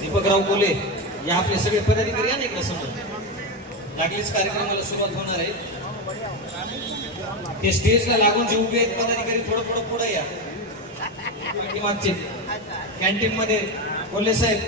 दीपकराव कोले या आपले सगळे पदाधिकारी आणि इकडे समोर लागलीच कार्यक्रमाला सुरुवात होणार आहे। ते स्टेजला लागून जे उभे आहेत पदाधिकारी थोडं पुढे या। मागचे कॅन्टीन मध्ये कोल्हे साहेब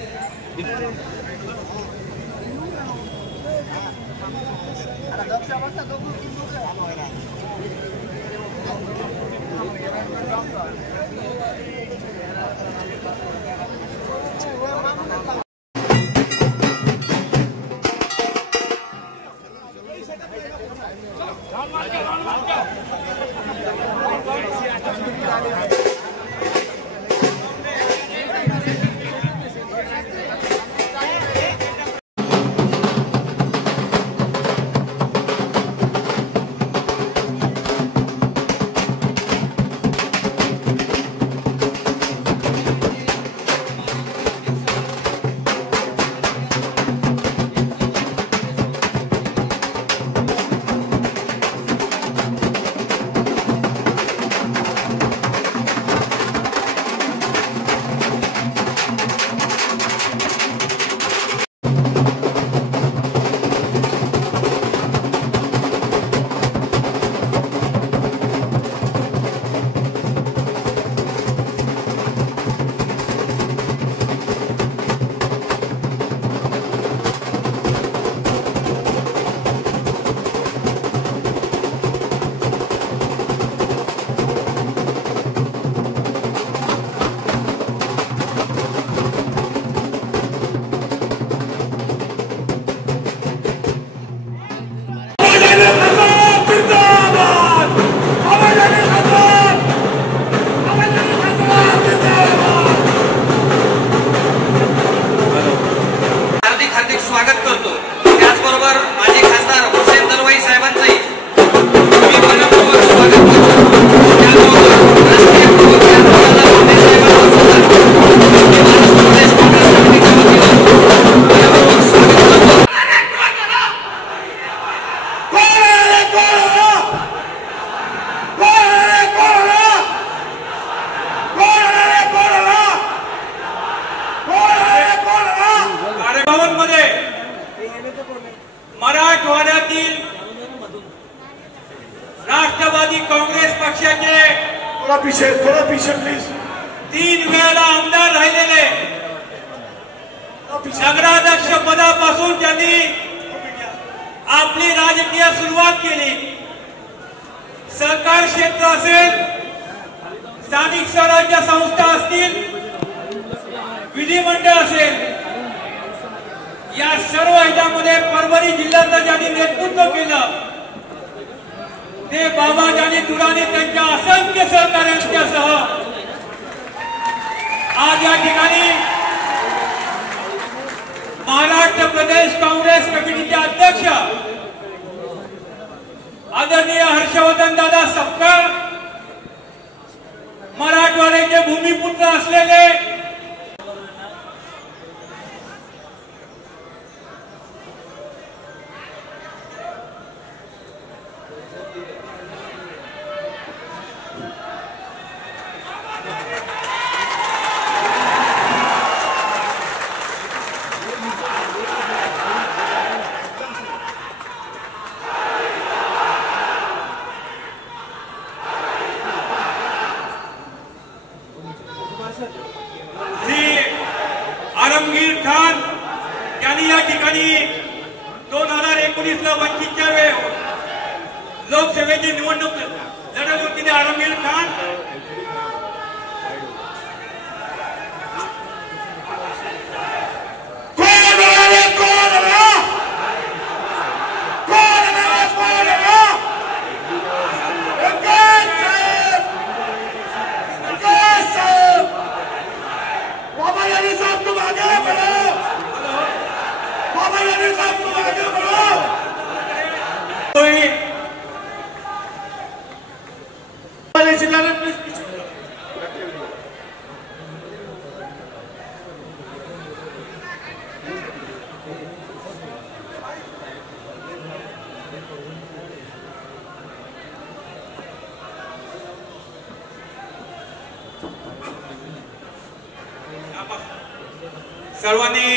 मराठवाड्यातील राष्ट्रवादी काँग्रेस पक्षाचे थोड़ा पीछे प्लीज 3 वेळा आमदार राहिलेले नगराध्यक्ष पदापासून त्यांनी आपली राजकीय सुरुवात केली। सहकार क्षेत्र असेल, स्थानिक स्वराज्य संस्था असतील, विधिमंडळ असेल, या सर्व ह्याच्यामध्ये परभणी जिल्ह्याचं ज्यांनी नेतृत्व केलं ते बाबा जानी दुरानी त्यांच्या असंख्य सहकार्यांच्यासह आज या ठिकाणी महाराष्ट्र प्रदेश काँग्रेस कमिटीचे अध्यक्ष आदरणीय हर्षवर्धन दादा सपकाळ, मराठवाड्याचे भूमिपुत्र असलेले आलमगीर खान यांनी या ठिकाणी 2019 ला वंचितच्या लोकसभेची निवडणूक लढत होती। आलमगीर खान सर्वांनी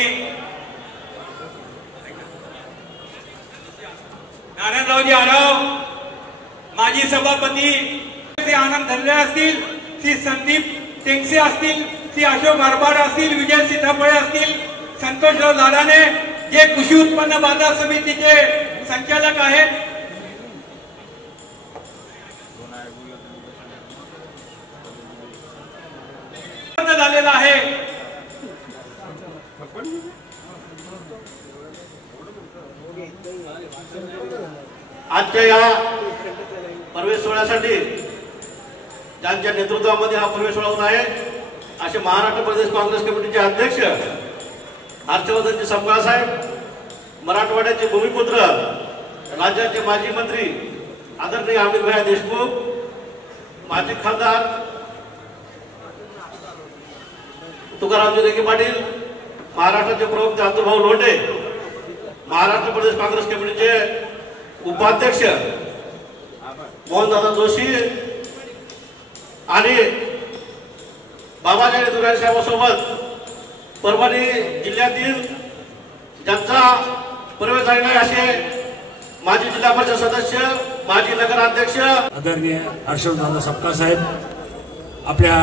नारायणरावजी आराव, माजी सभापती श्री आनंद धनले असतील, श्री संदीप टेंगसे असतील, श्री अशोक आरबाड असतील, विजय सीताफळे असतील, संतोषराव लाडाने जे कृषी उत्पन्न बाजार समितीचे संचालक आहेत, झालेला आहे. आजच्या या प्रवेश सोहळ्यासाठी ज्यांच्या नेतृत्वामध्ये हा प्रवेश सोहळा होत आहे असे महाराष्ट्र प्रदेश काँग्रेस कमिटीचे अध्यक्ष हर्षवर्धनजी सपकाळ साहेब, मराठवाड्याचे भूमिपुत्र, राज्याचे माजी मंत्री आदरणीय अमित देशमुख, माजी खासदार तुकारामजी रेगे पाटील, महाराष्ट्राचे प्रवक्ते अतुलभाऊ लोंढे, महाराष्ट्र प्रदेश काँग्रेस कमिटीचे उपाध्यक्ष मोहनदादा जोशी आणि बाबाजानी दुराणी साहेबांसोबत परभणी जिल्ह्यातील ज्यांचा प्रवेश झालेला आहे असे माजी जिल्हा परिषद सदस्य, माजी नगराध्यक्ष आदरणीय हर्षवर्धन सपकाळ साहेब, आपल्या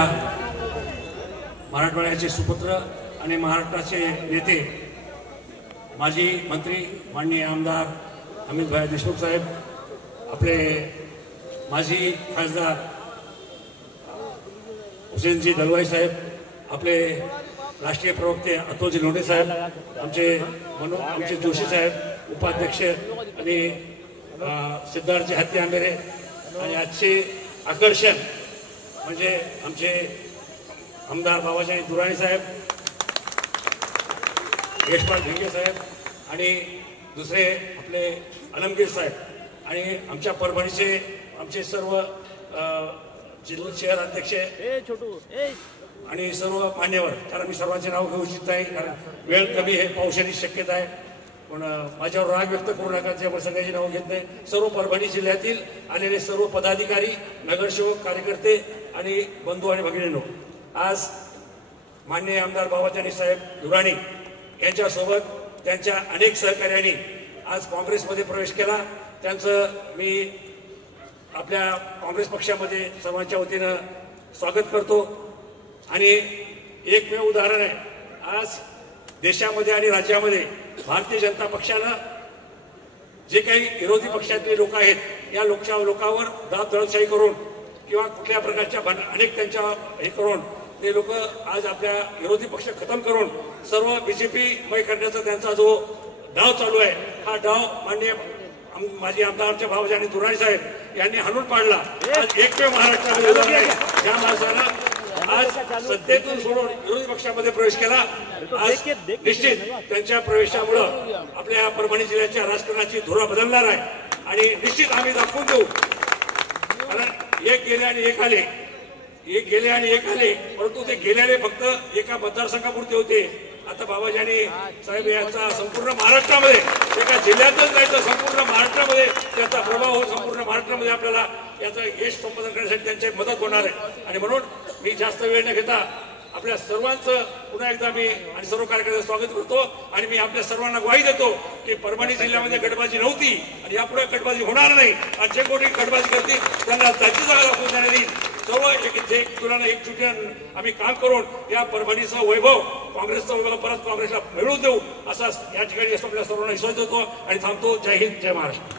मराठवाड्याचे सुपुत्र आणि महाराष्ट्राचे नेते माजी मंत्री माननीय आमदार अमित देशमुख साहेब, आपले माजी खासदार हुसेनजी दलवाई साहेब, आपले राष्ट्रीय प्रवक्ते अतुलजी लोंढे साहेब, आमचे जोशी साहेब उपाध्यक्ष आणि सिद्धार्थजी हत्ती आंबेरे, आणि आजचे आकर्षण म्हणजे आमचे आमदार बाबाजानी दुराणी साहेब, यशपाल भिंगे साहेब आणि दुसरे आपले अलमगीर साहेब, आणि आमच्या परभणीचे आमचे सर्व जिल्हा शहर अध्यक्ष आणि सर्व मान्यवर, कारण मी सर्वांचे नाव घेऊ इच्छित नाही कारण वेळ कमी आहे, पावसाची शक्यता आहे, पण माझ्यावर राग व्यक्त करू नका, त्यामुळे सगळ्यांची नाव घेत नाही. सर्व परभणी जिल्ह्यातील आलेले सर्व पदाधिकारी, नगरसेवक, कार्यकर्ते आणि बंधू आणि भगिनींनो, आज माननीय आमदार बाबाजानी साहेब दुराणी यांच्यासोबत त्यांच्या अनेक सहकार्यांनी आज काँग्रेसमध्ये प्रवेश केला. त्यांचं मी आपल्या काँग्रेस पक्षामध्ये सर्वांच्या वतीनं स्वागत करतो. आणि एकमेव उदाहरण आहे, आज देशामध्ये आणि राज्यामध्ये भारतीय जनता पक्षानं जे काही विरोधी पक्षातले लोक आहेत या लोकांवर दाब दळशाही करून किंवा कुठल्या प्रकारच्या अनेक त्यांच्या हे करून ते लोक आज आपल्या विरोधी पक्ष खतम करून सर्व बीजेपी मय करण्याचा त्यांचा जो डाव चालू आहे, हा डाव माननीय माजी आमदारच्या बाबाजानी दुराणी साहेब यांनी हाणून पाडला. आज एकमेव महाराष्ट्रामध्ये ज्या माणसानं आज सत्तेतून सोडून विरोधी पक्षामध्ये प्रवेश केला, आज निश्चित त्यांच्या प्रवेशामुळं आपल्या परभणी जिल्ह्याच्या राजकारणाची धुरा बदलणार आहे. आणि निश्चित आम्ही दाखवून देऊ, कारण एक गेले आणि एक आले, एक गेले आणि एक आले, परंतु ते गेलेले फक्त एका मतदारसंघापुरते होते. आता बाबाजानी साहेब यांचा संपूर्ण महाराष्ट्रामध्ये, एका जिल्ह्यातच नाही तर संपूर्ण महाराष्ट्रामध्ये त्याचा प्रभाव हो, संपूर्ण महाराष्ट्रामध्ये आपल्याला याचं यश संपादन करण्यासाठी त्यांची मदत होणार आहे. आणि म्हणून मी जास्त वेळ न घेता आपल्या सर्वांचं पुन्हा एकदा मी आणि सर्व कार्यकर्त्यांचं स्वागत करतो. आणि मी आपल्या सर्वांना ग्वाही देतो की परभणी जिल्ह्यामध्ये गटबाजी नव्हती आणि यापुढे गटबाजी होणार नाही. आणि जे कोणी गटबाजी करतील त्यांना त्याची जागा दाखवून देण्यात येईल. सर्व एक तुलाना एक चुटी आम्ही काम करून या परभणीचा वैभव, काँग्रेसचा वैभव परत काँग्रेसला मिळवून देऊ, असा या ठिकाणी आपल्या सर्वांना विश्वास देतो आणि थांबतो. जय हिंद, जय महाराष्ट्र.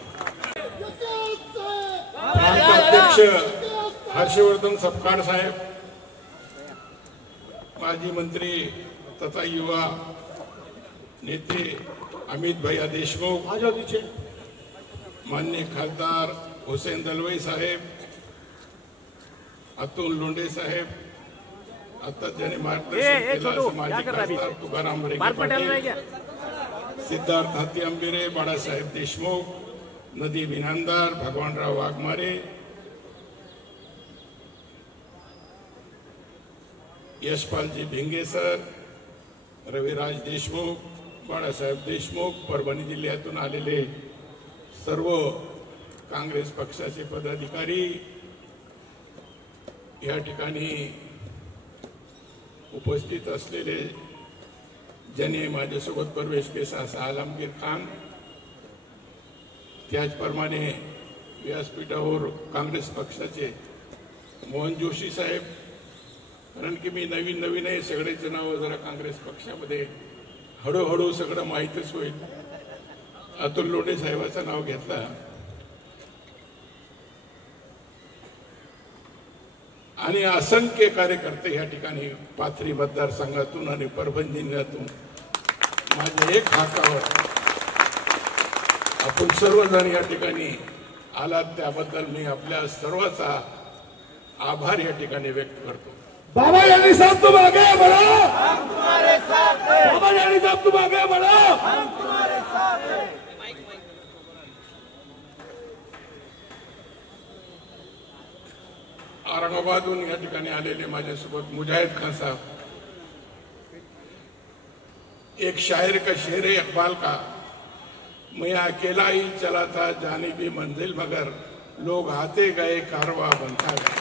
अध्यक्ष हर्षवर्धन सपकाळ साहेब, माजी मंत्री तथा युवा नेते अमित भैया देशमुख, माननीय खासदार हुसेन दलवाई साहेब, अतुल लोंढे साहेब, आता ज्याने मार्गदर्शन केलं असं माजी खासदार तुकाराम रेगे पाटील, सिद्धार्थ हत्ती आंबेरे, बाळासाहेब देशमुख, नदीम इनामदार, भगवानराव वाघमारे, यशपालजी भिंगे सर, रविराज देशमुख, बाळासाहेब देशमुख, परभणी जिल्ह्यातून आलेले सर्व काँग्रेस पक्षाचे पदाधिकारी, या ठिकाणी उपस्थित असलेले ज्यांनी माझ्यासोबत प्रवेश केला आलमगीर खान, त्याचप्रमाणे व्यासपीठावर काँग्रेस पक्षाचे मोहन जोशी साहेब, कारण की मी नवीन आहे, सगळ्याचे नाव जरा काँग्रेस पक्षामध्ये हळूहळू सगळं माहीतच होईल. अतुल लोढे साहेबाचं नाव घेतला आणि असंख्य कार्यकर्ते या ठिकाणी पाथरी मतदारसंघातून आणि परभणी जिल्ह्यातून माझ्या एक हातावर आपण सर्वजण या ठिकाणी आलात, त्याबद्दल मी आपल्या सर्वांचा आभार या ठिकाणी व्यक्त करतो. बाबा यानी साहब तुम आगे बढ़ो, हम तुम्हारे साथ हैं. बाबा यानी साहब तुम आगे बढ़ो, हम तुम्हारे साथ हैं. औरंगाबादहून या ठिकाणी आलेले माझ्यासोबत मुजाहिद खान साहब, एक शायर का शेर है इकबाल का, मैं अकेला ही चला था जाने भी मंजिल मगर लोग आते गए कारवा बनता गया.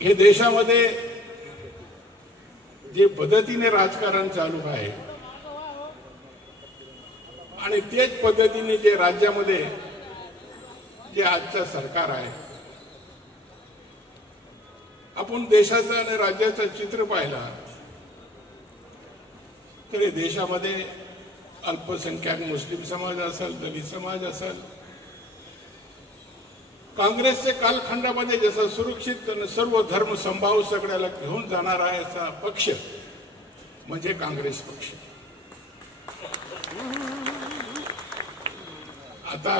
हे देशामध्ये जे पद्धतीने राजकारण चालू आहे आणि तेच पद्धतीने जे राज्यामध्ये जे आजचं सरकार आहे, आपण देशाचं आणि राज्याचं चित्र पाहिला तर देशामध्ये अल्पसंख्याक मुस्लिम समाज असेल, दलित समाज असेल, काँग्रेसचे कालखंडामध्ये जसं सुरक्षित सर्व धर्म संभाव सगळ्याला घेऊन जाणारा असा पक्ष म्हणजे काँग्रेस पक्ष. आता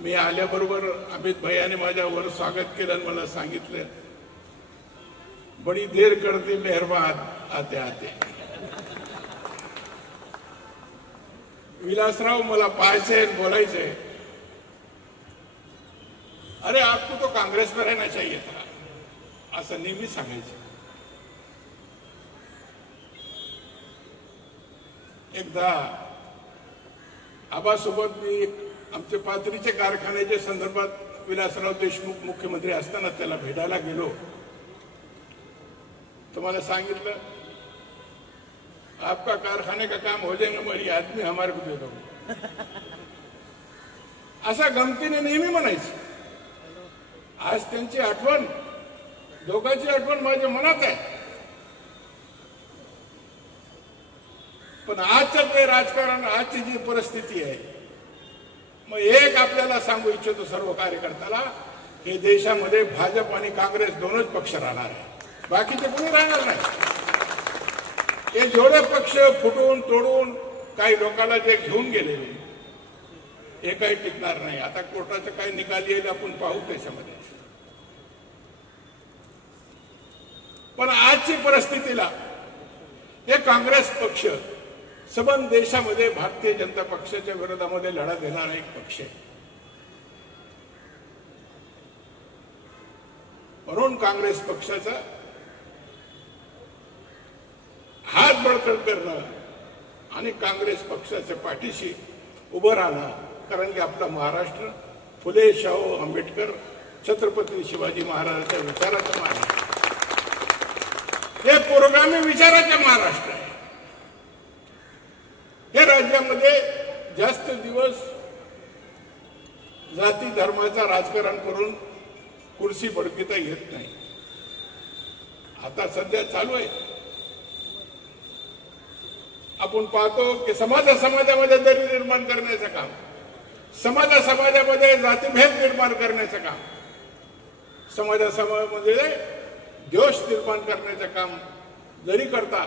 मी आल्याबरोबर अमित भैयाने माझ्यावर स्वागत केलं आणि मला सांगितलं, बडी देर करते मेहरबान आते आते. विलासराव मला पाहायचे बोलायचे, अरे आपको तो कांग्रेस में रहना चाहिए था, असं नेहमी सांगायचं. एकदा आबासोबत मी आमचे पाथरीचे कारखान्याच्या संदर्भात विलासराव देशमुख मुख्यमंत्री असताना त्याला भेटायला गेलो. तो मला सांगितलं, आपका कारखाने का काम हो जाएगा, मेरी आदमी हमारे को दे दो. असा गमतीने नेहमी म्हणायचं. आज त्यांची आठवण, दोघांची आठवण माझ्या मनात आहे. पण आजचं ते राजकारण, आजची जी परिस्थिती आहे, मग एक आपल्याला सांगू इच्छितो सर्व कार्यकर्त्याला, हे देशामध्ये भाजप आणि काँग्रेस दोनच पक्ष राहणार आहे, बाकीचे कोणी राहणार नाही. हे जेवढे पक्ष फुटून तोडून काही लोकांना जे घेऊन गेलेले, हे काही टिकणार नाही. आता कोर्टाचा काही निकाल येईल आपण पाहू त्याच्यामध्ये. पण आजची परिस्थितीला हे काँग्रेस पक्ष सबंध देशामध्ये भारतीय जनता पक्षाच्या विरोधामध्ये लढा देणारा एक पक्ष आहे. म्हणून काँग्रेस पक्षाचा हात बळकट करणं आणि काँग्रेस पक्षाच्या पाठीशी उभं राहणं, कारण की आपला महाराष्ट्र फुले शाहू आंबेडकर छत्रपती शिवाजी महाराजांच्या विचाराचा महाराष्ट्र, हे पुरोगामी विचाराचे महाराष्ट्र आहे. हे राज्यामध्ये जास्त दिवस जाती धर्माचा राजकारण करून कुर्सी बळकविता येत नाही. आता सध्या चालू आहे. आपण पाहतो की समाजामध्ये दरी निर्माण करण्याचं काम, समाजामध्ये जातीभेद निर्माण करण्याचं काम, समाजामध्ये दोष निर्माण करण्याचं काम जरी करता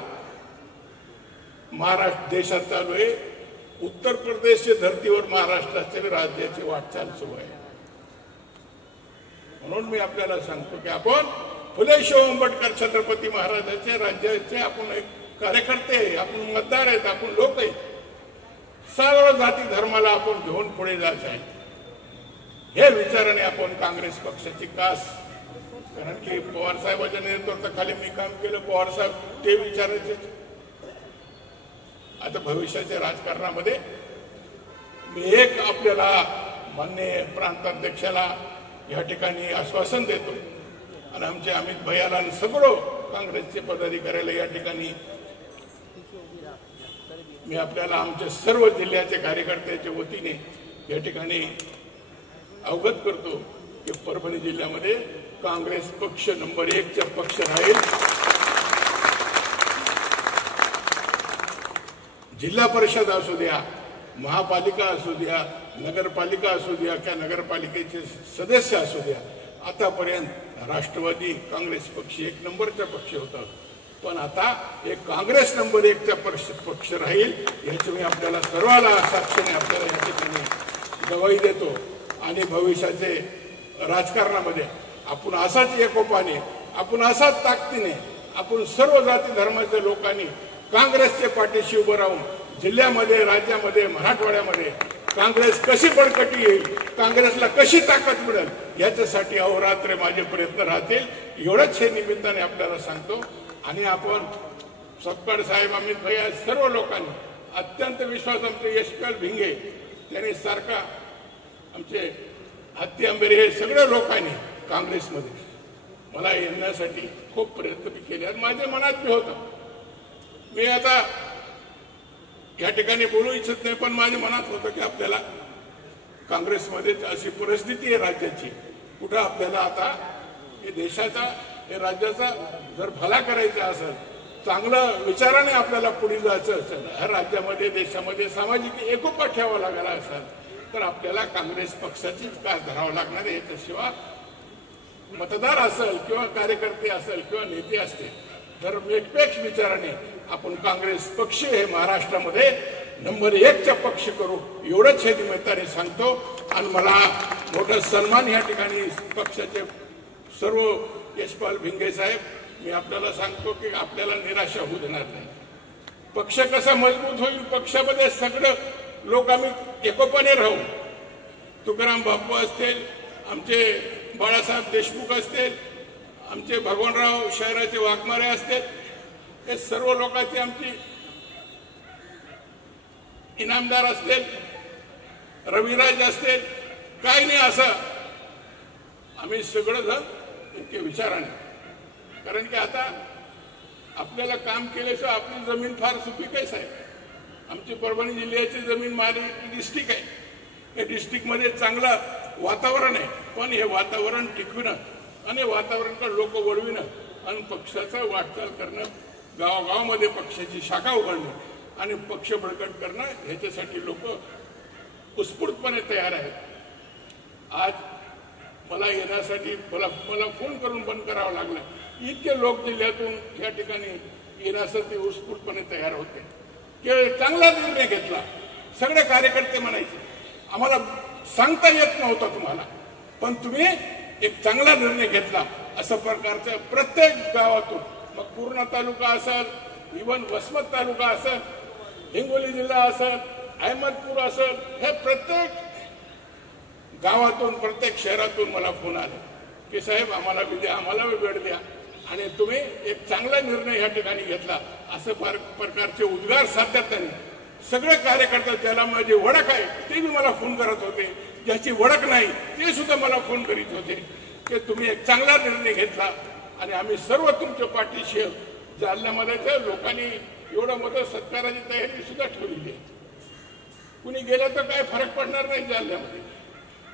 महाराष्ट्र देशात चालू आहे. उत्तर प्रदेशच्या धर्तीवर महाराष्ट्राच्या राज्याची वाटचाल सुरू आहे. म्हणून मी आपल्याला सांगतो की आपण फुले शाहू आंबेडकर छत्रपती महाराजांच्या राज्याचे आपण एक कार्यकर्ते आहे, आपण मतदार आहेत, आपण लोक आहेत. सर्व जाती धर्माला आपण घेऊन पुढे जायचं आहे. हे विचाराने आपण काँग्रेस पक्षाची कास, कारण की पवार साहेबांच्या नेतृत्वाखाली मी काम केलं, पवार साहेब ते विचारायचे. आता भविष्याच्या राजकारणामध्ये मी एक आपल्याला माननीय प्रांताध्यक्षाला या ठिकाणी आश्वासन देतो आणि आमचे अमित भैयाला आणि सगळं काँग्रेसचे पदाधिकाऱ्याला या ठिकाणी मी आपल्याला आमच्या सर्व जिल्ह्याचे कार्यकर्त्याच्या वतीने या ठिकाणी अवगत करतो की परभणी जिल्ह्यामध्ये काँग्रेस पक्ष नंबर 1 चा पक्ष राहील. जिल्हा परिषद असू द्या, महापालिका असू द्या, नगरपालिका असू द्या किंवा नगरपालिकेचे सदस्य असू द्या, आतापर्यंत राष्ट्रवादी काँग्रेस पक्ष 1 नंबरचा पक्ष होता, पण आता एक काँग्रेस नंबर 1 चा पक्ष राहील याची मी आपल्याला सर्वाला साक्षीने आपल्याला या ठिकाणी गवाही देतो. आणि भविष्याचे राजकारणामध्ये आपण असाच एकोपाने, आपण असाच ताकदीने, आपण सर्व जाती धर्माच्या लोकांनी काँग्रेसच्या पाठीशी उभं राहून जिल्ह्यामध्ये, राज्यामध्ये, मराठवाड्यामध्ये काँग्रेस कशी बळकटी येईल, काँग्रेसला कशी ताकद मिळेल याच्यासाठी अहोरात्र माझे प्रयत्न राहतील. एवढंच हे निमित्ताने आपल्याला सांगतो. आणि आपण सपकाळ साहेब, अमित भैया, सर्व लोकांनी अत्यंत विश्वास, आमचे यशपाल भिंगे त्यांनी सारखा, आमचे हत्ती आंबेरे, हे सगळ्या लोकांनी काँग्रेसमध्ये मला येण्यासाठी खूप प्रयत्न केले आणि माझ्या मनात बी होतं. मी आता या ठिकाणी बोलू इच्छित नाही, पण माझ्या मनात होतं की आपल्याला काँग्रेसमध्ये अशी परिस्थिती आहे राज्याची, कुठं आपल्याला आता हे देशाचा, हे राज्याचा जर भला करायचा असेल, चांगलं विचाराने आपल्याला पुढे जायचं असेल, हर राज्यामध्ये, देशामध्ये सामाजिक एकोपा ठेवावा लागला असेल तर आपल्याला काँग्रेस पक्षाचीच काय धरावं लागणार आहे. याच्याशिवाय मतदार असेल किंवा कार्यकर्ते असेल किंवा नेते असतील तर निरपेक्ष विचाराने आपण काँग्रेस पक्ष हे महाराष्ट्रामध्ये नंबर 1 चा पक्ष करू, एवढंच हे निमित्ताने सांगतो. आणि मला मोठा सन्मान या ठिकाणी पक्षाचे सर्व यशपाल भिंगे साहेब, मी आपल्याला सांगतो की आपल्याला निराशा होऊ देणार नाही. पक्ष कसा मजबूत होईल, पक्षामध्ये सगळं लोक आम्ही एकोपाने राहू. तुकाराम बापू असतील, आमचे बाळासाहेब देशमुख असतील, आमचे भगवानराव शहराचे वाघमारे असतील, हे सर्व लोकांची आमची इनामदार असतील, रविराज असतील, काही नाही असं आम्ही सगळं जण इतके विचाराने, कारण की आता आपल्याला काम केल्याशिवाय आपली जमीन फार सुपीकच आहे. आमची परभणी जिल्ह्याची जमीन माझी डिस्ट्रिक्ट आहे. या डिस्ट्रिक्टमध्ये चांगलं वातावरण आहे, पण हे वातावरण टिकविणं आणि वातावरणाकडे लोक वळविणं आणि पक्षाचं वाटचाल करणं, गावागावामध्ये पक्षाची शाखा उघडणं आणि पक्ष बळकट करणं, ह्याच्यासाठी लोक उत्स्फूर्तपणे तयार आहेत. आज मला येण्यासाठी मला फोन करून बंद करावं लागलं. इतके लोक जिल्ह्यातून या ठिकाणी येण्यासाठी उत्स्फूर्तपणे तयार होते. चांगला निर्णय घेतला. सगळे कार्यकर्ते म्हणायचे आम्हाला सांगता येत नव्हतं तुम्हाला, पण तुम्ही एक चांगला निर्णय घेतला. अशा प्रकारचं प्रत्येक गावातून, मग पूर्णा तालुका असेल, इव्हन वसमत तालुका असेल, हिंगोली जिल्हा असेल, अहमदपूर असेल, हे प्रत्येक गावातून, प्रत्येक शहरातून मला फोन आले की साहेब आम्हाला वेळ द्या आणि तुम्ही एक चांगला निर्णय या ठिकाणी घेतला. असं प्रकारचे उद्गार साधतात त्यांनी. सगळे कार्यकर्ते, ज्याला माझी ओळख आहे ते बी मला फोन करत होते, ज्याची ओळख नाही ते सुद्धा मला फोन करीत होते की तुम्ही एक चांगला निर्णय घेतला आणि आम्ही सर्व तुमच्या पाठीशी. जालन्यामध्ये त्या लोकांनी एवढं मोठं सत्काराची तयारी सुद्धा ठेवलेली आहे. कुणी गेलं तर काय फरक पडणार नाही. जालन्यामध्ये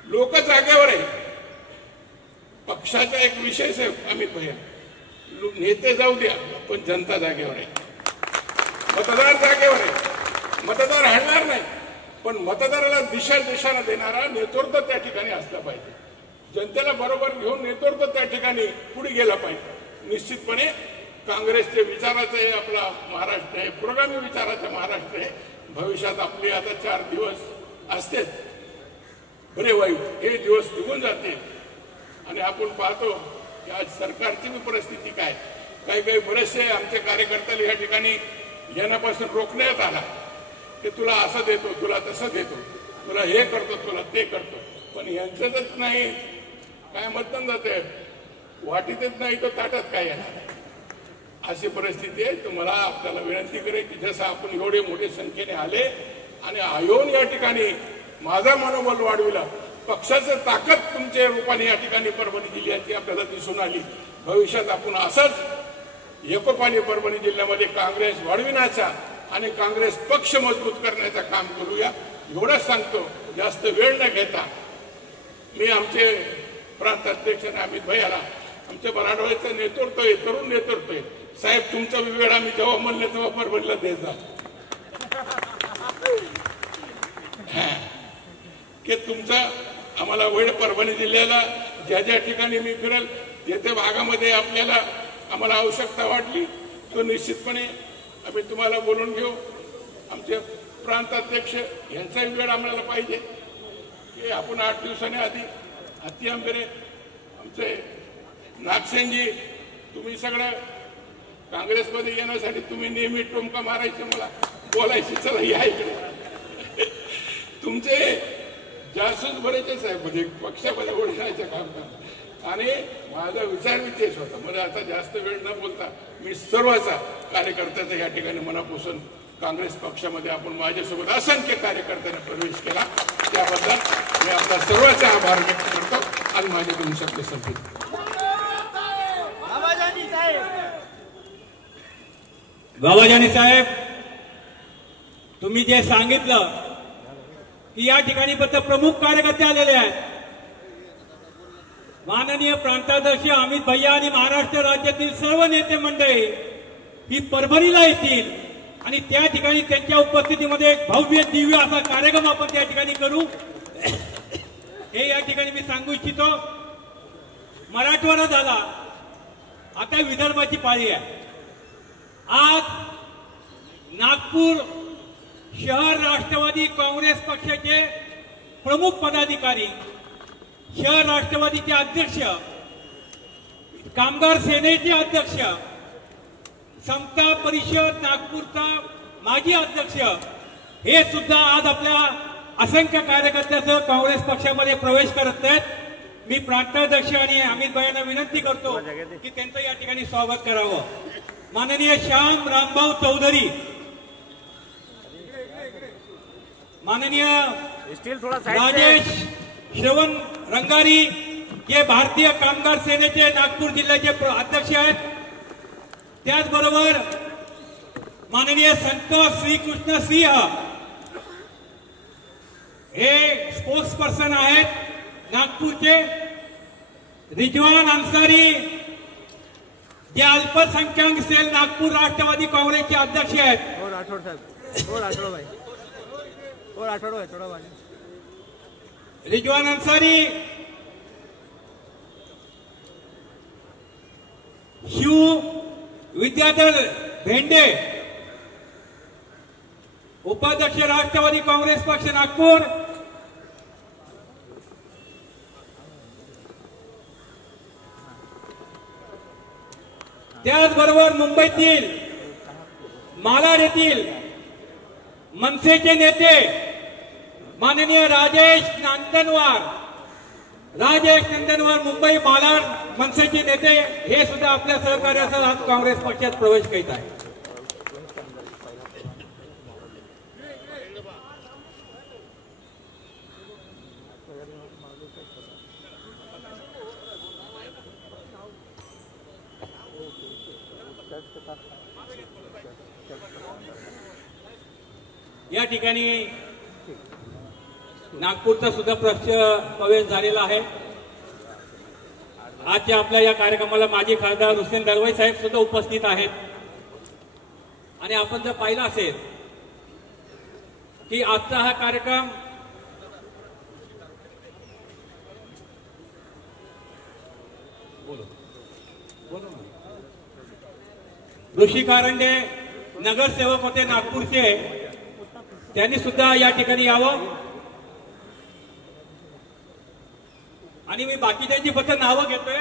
लोक जागेवर आहे. पक्षाचा एक विशेष आहे अमित भैया, नेते जाऊ द्या पण जनता जागेवर आहे, मतदार जागेवर आहे. मतदार हलणार नाही, पण मतदाराला दिशा देणारा नेतृत्व त्या ठिकाणी असलं पाहिजे. जनतेला बरोबर घेऊन नेतृत्व त्या ठिकाणी पुढे गेला पाहिजे. निश्चितपणे काँग्रेसचे विचाराचे आपला महाराष्ट्र आहे, पुरोगामी विचाराचा महाराष्ट्र आहे. भविष्यात आपले आता 4 दिवस असते बरे वाईट, हे दिवस निघून जातील आणि आपण पाहतो की आज सरकारची भी परिस्थिती काय. काही बरेचसे आमच्या कार्यकर्त्याला या ठिकाणी येण्यापासून रोखण्यात आला की तुला असं देतो, तुला तसं देतो, तुला हे करतो, तुला ते करतो. पण यांच्यातच नाही, काय मतदान जाते वाटीतच नाही तर ताटात काय येणार, अशी परिस्थिती आहे. तुम्हाला आपल्याला विनंती करेन की जसं आपण एवढे मोठे संख्येने आले आणि येऊन या ठिकाणी माझा मनोबल वाढविला, पक्षाचं ताकद तुमच्या रूपाने या ठिकाणी परभणी जिल्ह्याची आपल्याला दिसून आली. भविष्यात आपण असंच एकोपाने परभणी जिल्ह्यामध्ये काँग्रेस वाढविण्याचा आणि काँग्रेस पक्ष मजबूत करण्याचं काम करूया एवढंच सांगतो. जास्त वेळ न घेता मी आमचे प्रांत अध्यक्ष अमित भैयाला, आमच्या मराठवाड्याचं नेतृत्व आहे, तरुण नेतृत्व आहे. साहेब तुमचा वेळ आम्ही जेव्हा म्हणले तेव्हा परभणीला द्यायचा की तुमचा आम्हाला वेळ परभणी जिल्ह्याला ज्या ज्या ठिकाणी मी फिरेल येथे भागामध्ये आपल्याला आम्हाला आवश्यकता वाटली तो निश्चितपणे आम्ही तुम्हाला बोलून घेऊ. आमचे प्रांत अध्यक्ष यांचाही वेळ आम्हाला पाहिजे की आपण 8 दिवसांनी आधी हत्ती आंबेरे आमचे नागसेनजी तुम्ही सगळं काँग्रेसमध्ये येण्यासाठी तुम्ही नेहमी टोमका मारायचे मला बोलायचे चला या इकडे तुमचे जासूस बरेच साहेब म्हणजे पक्षामध्ये ओढण्याचं काम करतात आणि माझा विचार तेच होता. मला आता जास्त वेळ न बोलता मी सर्वचा कार्यकर्त्याचा या ठिकाणी मनापासून काँग्रेस पक्षामध्ये आपण माझ्यासोबत असंख्य कार्यकर्त्यांनी प्रवेश केला त्याबद्दल मी आपला सर्वांचा आभार व्यक्त करतो आणि माझे 2 शब्द संपले. बाबाजानी साहेब तुम्ही जे सांगितलं की या ठिकाणी फक्त प्रमुख कार्यकर्ते आलेले आहेत. माननीय प्रांताध्यक्ष अमित भैया आणि महाराष्ट्र राज्यातील सर्व नेते मंडळी ही परभणीला येतील आणि त्या ठिकाणी त्यांच्या उपस्थितीमध्ये एक भव्य दिव्य असा कार्यक्रम आपण त्या ठिकाणी करू हे या ठिकाणी मी सांगू इच्छितो. मराठवाडा झाला, आता विदर्भाची पाळी आहे. आज नागपूर शहर राष्ट्रवादी काँग्रेस पक्षाचे प्रमुख पदाधिकारी, शहर राष्ट्रवादीचे अध्यक्ष, कामगार सेनेचे अध्यक्ष, समता परिषद नागपूरचा माजी अध्यक्ष हे सुद्धा आज आपल्या असंख्य कार्यकर्त्यासह काँग्रेस पक्षामध्ये प्रवेश करत आहेत. मी प्रांताध्यक्ष आणि अमित भाईंना विनंती करतो की त्यांचं या ठिकाणी स्वागत करावं. माननीय श्याम रामभाऊ चौधरी, माननीय राजेश श्रवण रंगारी हे भारतीय कामगार सेनेचे नागपूर जिल्ह्याचे अध्यक्ष आहेत. त्याचबरोबर माननीय संतोष श्रीकृष्ण सिंह हे स्पोर्ट्स पर्सन आहेत नागपूरचे. रिजवान अन्सारी जे अल्पसंख्याक सेल नागपूर राष्ट्रवादी काँग्रेसचे अध्यक्ष आहेत. रिजवान अन्सारी, शिव विद्याधर भेंडे उपाध्यक्ष राष्ट्रवादी काँग्रेस पक्ष नागपूर, त्याचबरोबर मुंबईतील मालाड येथील मनसेचे नेते माननीय राजेश नंदनवार मुंबई मालाड मनसेचे नेते हे सुद्धा आपल्या सहकार्यासह आज काँग्रेस पक्षात प्रवेश करीत आहेत. या ठिकाणी नागपूरचा सुद्धा प्रवेश झालेला आहे. आजच्या आपल्या या कार्यक्रमाला माजी खासदार हुसेन दलवाई साहेब सुद्धा उपस्थित आहेत. आणि आपण जर पाहिलं असेल की आजचा हा कार्यक्रम ऋषी कारंडे नगरसेवक होते नागपूरचे, त्यांनी सुद्धा या ठिकाणी यावं. आणि मी बाकीच्यांची फक्त नावं घेतोय.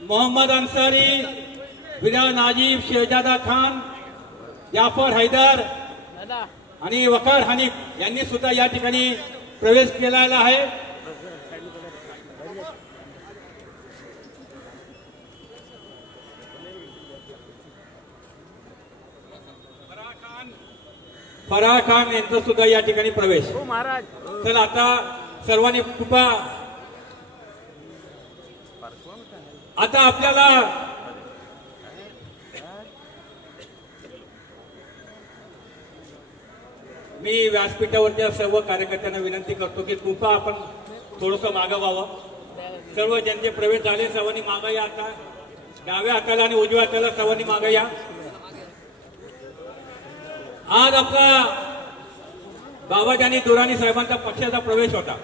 मोहम्मद अन्सारी, बिलाल नाजीब, शहजादा खान, जाफर हैदर आणि वकार हनीफ यांनी सुद्धा या ठिकाणी प्रवेश केलेला आहे. फराह खान यांचा सुद्धा या ठिकाणी प्रवेश. तर आता सर्वांनी कृपा, आता आपल्याला मी व्यासपीठावरच्या सर्व कार्यकर्त्यांना विनंती करतो की कृपा आपण थोडंसं मागं व्हावं. सर्व ज्यांचे प्रवेश झाले सर्वांनी मागं या. आता डाव्या हाताला आणि उजव्या हाताला सर्वांनी मागं या. आज आपला बाबाजानी दुराणी साहेबांचा पक्षाचा प्रवेश होता.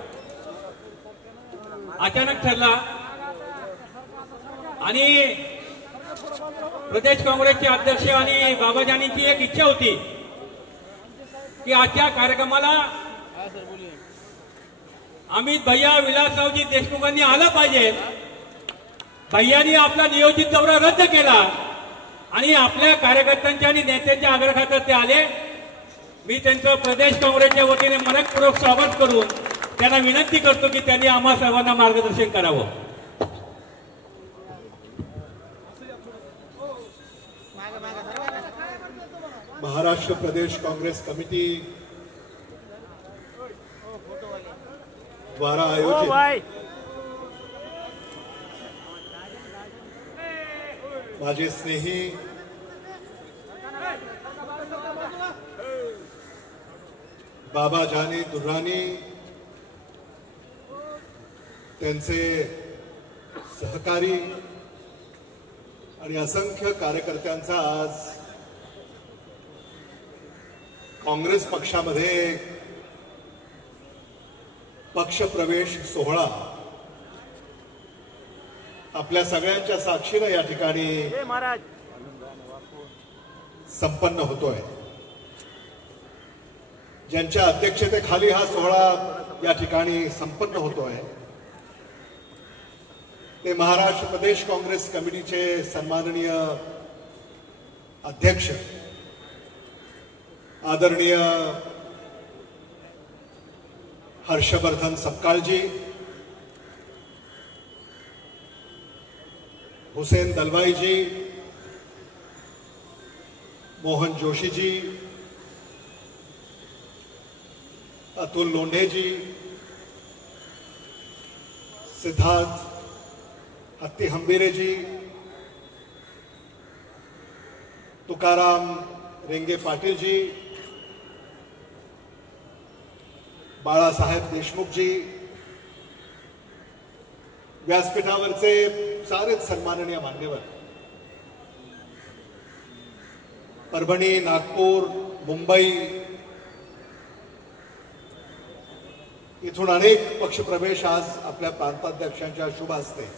अचानक ठरला आणि प्रदेश काँग्रेसचे अध्यक्ष आणि बाबाजानीची एक इच्छा होती की आजच्या कार्यक्रमाला अमित भैया विलासरावजी देशमुखांनी आलं पाहिजे. भैयांनी आपला नियोजित दौरा रद्द केला आणि आपल्या कार्यकर्त्यांच्या आणि नेत्यांच्या आग्रहाखातर ते आले. मी त्यांचं प्रदेश काँग्रेसच्या वतीने मनपूर्वक स्वागत करून त्यांना विनंती करतो की त्यांनी आम्हा सर्वांना मार्गदर्शन करावं. महाराष्ट्र प्रदेश कांग्रेस कमिटी द्वारा आयोजित माझे स्नेही बाबाजानी दुर्राणी, त्यांचे सहकारी आणि असंख्य कार्यकर्त्यांचा आज काँग्रेस पक्षामध्ये पक्षप्रवेश सोहळा आपल्या सगळ्यांच्या साक्षीने या ठिकाणी संपन्न होतोय. ज्यांच्या अध्यक्षतेखाली हा सोहळा या ठिकाणी संपन्न होतोय ते महाराष्ट्र प्रदेश काँग्रेस कमिटीचे सन्माननीय अध्यक्ष आदरणीय हर्षवर्धन सपकाळजी, हुसेन दलवाईजी, मोहन जोशीजी, अतुल लोंढेजी, सिद्धार्थ हत्ती हंबीरेजी, तुकाराम रेंगे पाटीलजी, बाळासाहेब देशमुखजी, व्यासपीठावरचे सारेच सन्माननीय मान्यवर, परभणी, नागपूर, मुंबई इथून अनेक पक्षप्रवेश आज आपल्या प्रांताध्यक्षांच्या शुभ हस्ते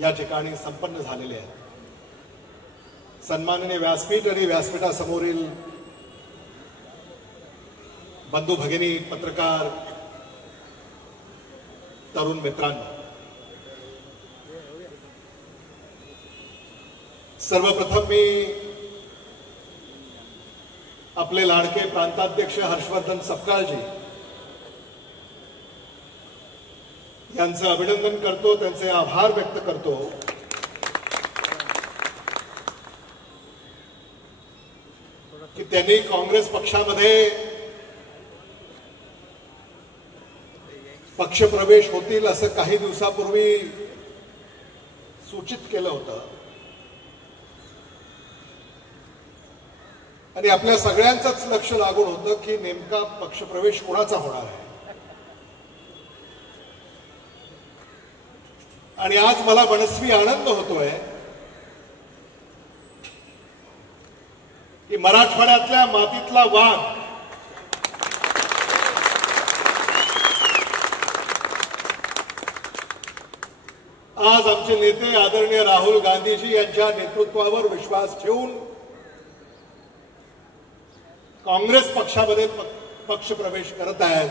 या ठिकाणी संपन्न झालेले आहेत. सन्माननीय व्यासपीठ आणि व्यासपीठासमोरील बंधू भगिनी, पत्रकार, तरुण मित्रांनो, सर्वप्रथम मी आपले लाडके प्रांताध्यक्ष हर्षवर्धन सपकाळजी यांचं अभिनंदन करतो, त्यांचे आभार व्यक्त करतो की त्यांनी काँग्रेस पक्षामध्ये पक्षप्रवेश होतील असं काही दिवसापूर्वी सूचित केलं होतं आणि आपल्या सगळ्यांचंच लक्ष लागून होतं की नेमका पक्षप्रवेश कोणाचा होणार आहे. आणि आज मला मनस्वी आनंद होतोय की मराठवाड्यातल्या मातीतला वाघ आज आमचे नेते आदरणीय राहुल गांधीजी यांच्या नेतृत्वावर विश्वास ठेवून काँग्रेस पक्षामध्ये पक्षप्रवेश करत आहेत.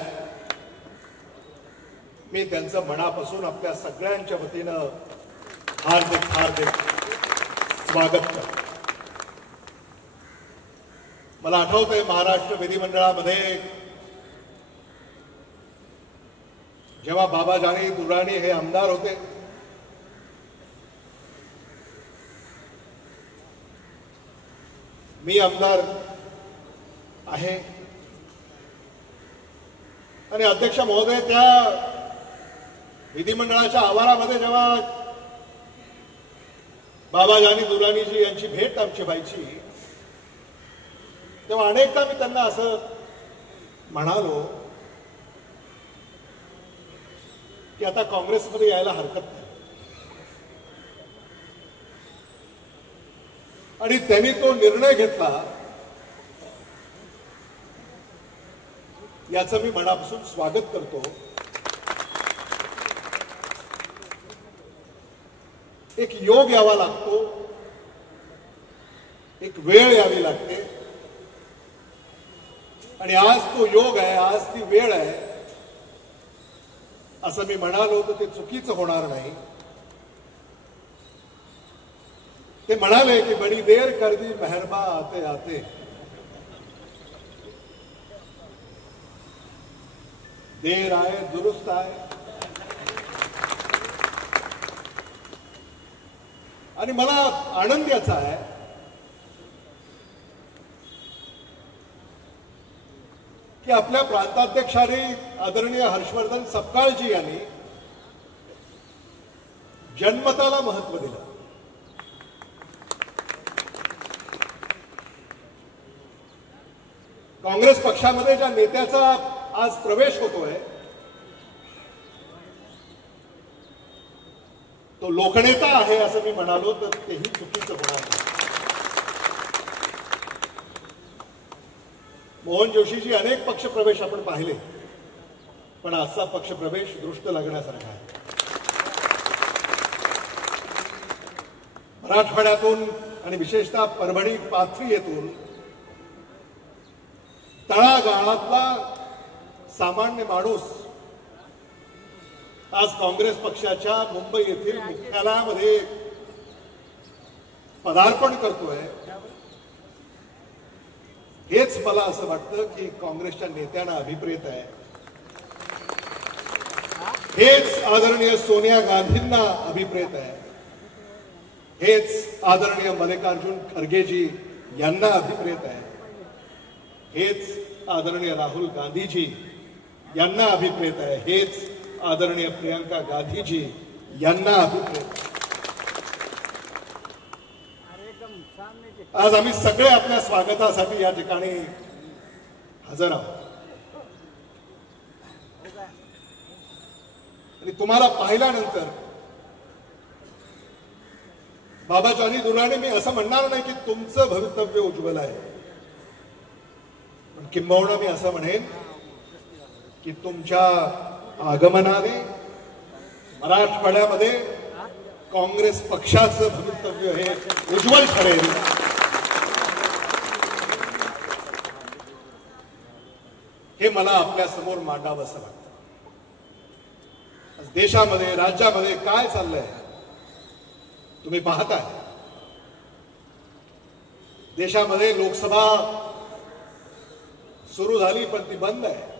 मी त्यांचं मनापासून आपल्या सगळ्यांच्या वतीनं हार्दिक हार्दिक स्वागत करतो. मला आठवतंय महाराष्ट्र विधिमंडळामध्ये जेव्हा बाबाजानी दुर्राणी हे आमदार होते मी आमदार आहे. आणि अध्यक्ष महोदय, त्या विधिमंडळाच्या आवारामध्ये जेव्हा बाबा जानी दुरानीजी यांची भेट आमची व्हायची, तेव्हा अनेकदा मी त्यांना असं म्हणालो की आता काँग्रेसमध्ये यायला हरकत नाही. आणि त्यांनी तो निर्णय घेतला, याचं मी मनापासून स्वागत करतो. एक योग यावा लागतो, एक वेळ यावी लागते. आणि आज तो योग आहे, आज ती वेळ आहे असं मी म्हणालो तर ते चुकीचं होणार नाही. ते म्हणाले की बडी देर कर दी मेहरबा आते आते. देर आए दुरुस्त आए. आणि मला आनंद याचा आहे की आपल्या प्रांताध्यक्षांनी आदरणीय हर्षवर्धन सपकाळजी यांनी जन्मताला महत्व दिलं. काँग्रेस पक्षामध्ये ज्या नेत्याचा आज प्रवेश होतोय तो लोकनेता आहे असं मी म्हणालो तर तेही चुकीचं होणार नाही. मोहन जोशीजी अनेक पक्षप्रवेश आपण पाहिले, पण आजचा पक्षप्रवेश दृष्ट लागण्यासारखा आहे. मराठवाड्यातून आणि विशेषतः परभणी पाथरी येथून तळागाळातला सामान्य माणूस आज काँग्रेस पक्षाच्या मुंबई येथील मुख्यालयामध्ये पदार्पण करतोय. हेच मला असं वाटतं की काँग्रेसच्या नेत्यांना अभिप्रेत आहे. हेच आदरणीय सोनिया गांधींना अभिप्रेत आहे. हेच आदरणीय मल्लिकार्जुन खरगेजी यांना अभिप्रेत आहे. हेच आदरणीय राहुल गांधीजी यांना अभिप्रेत आहे. हेच आदरणीय प्रियंका गांधीजी यांना अभिप्रेत. आज आम्ही सगळे आपल्या स्वागतासाठी या ठिकाणी हजर आहोत. आणि तुम्हाला पाहिल्यानंतर बाबा जानी दुरानी, मी असं म्हणणार नाही की तुमचं भवितव्य उज्ज्वल आहे, पण किंबहुना मी असं म्हणेन की तुमच्या आगमनाने मराठवाड्यामध्ये काँग्रेस पक्षाचं भवितव्य हे उज्ज्वल ठरेल. हे मला आपल्या समोर मांडावंसं वाटतं. देशामध्ये राज्यामध्ये काय चाललंय तुम्ही पाहताय. देशामध्ये लोकसभा सुरू झाली पण ती बंद आहे.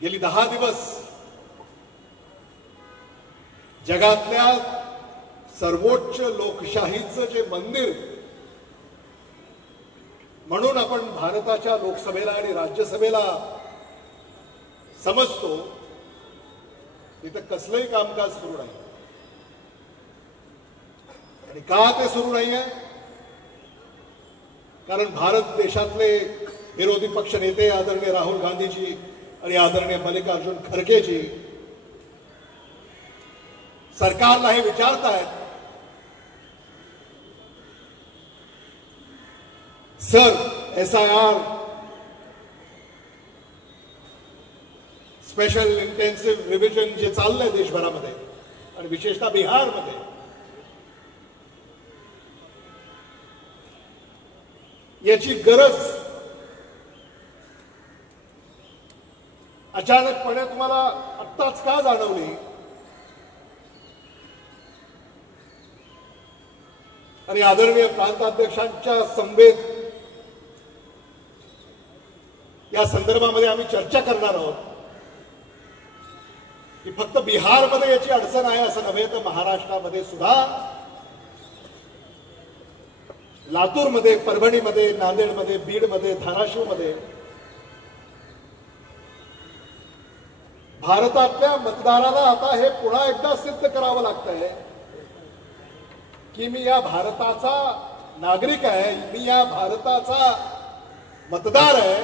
गेली 10 दिवस जगातल्या सर्वोच्च लोकशाहीचं जे मंदिर म्हणून आपण भारताच्या लोकसभेला आणि राज्यसभेला समजतो, तिथं कसलंही कामकाज सुरू नाही. आणि का ते सुरू नाहीये? कारण भारत देशातले विरोधी पक्ष नेते आदरणीय राहुल गांधीजी आणि आदरणीय मल्लिकार्जुन खरगेजी सरकारला हे विचारतायत, sir SIR special intensive revision जे चाललंय देशभरामध्ये आणि विशेषतः बिहारमध्ये, याची गरज अचानकपणे तुम्हाला आत्ताच का जाणवली? आणि आदरणीय प्रांताध्यक्षांच्या समवेत या संदर्भामध्ये आम्ही चर्चा करणार आहोत की फक्त बिहारमध्ये याची अडचण आहे असं नव्हे, तर महाराष्ट्रामध्ये सुद्धा लातूरमध्ये, परभणीमध्ये, नांदेडमध्ये, बीडमध्ये, धाराशिवमध्ये भारतातल्या मतदाराला आता हे पुन्हा एकदा सिद्ध करावं लागतंय की मी या भारताचा नागरिक आहे, मी या भारताचा मतदार आहे,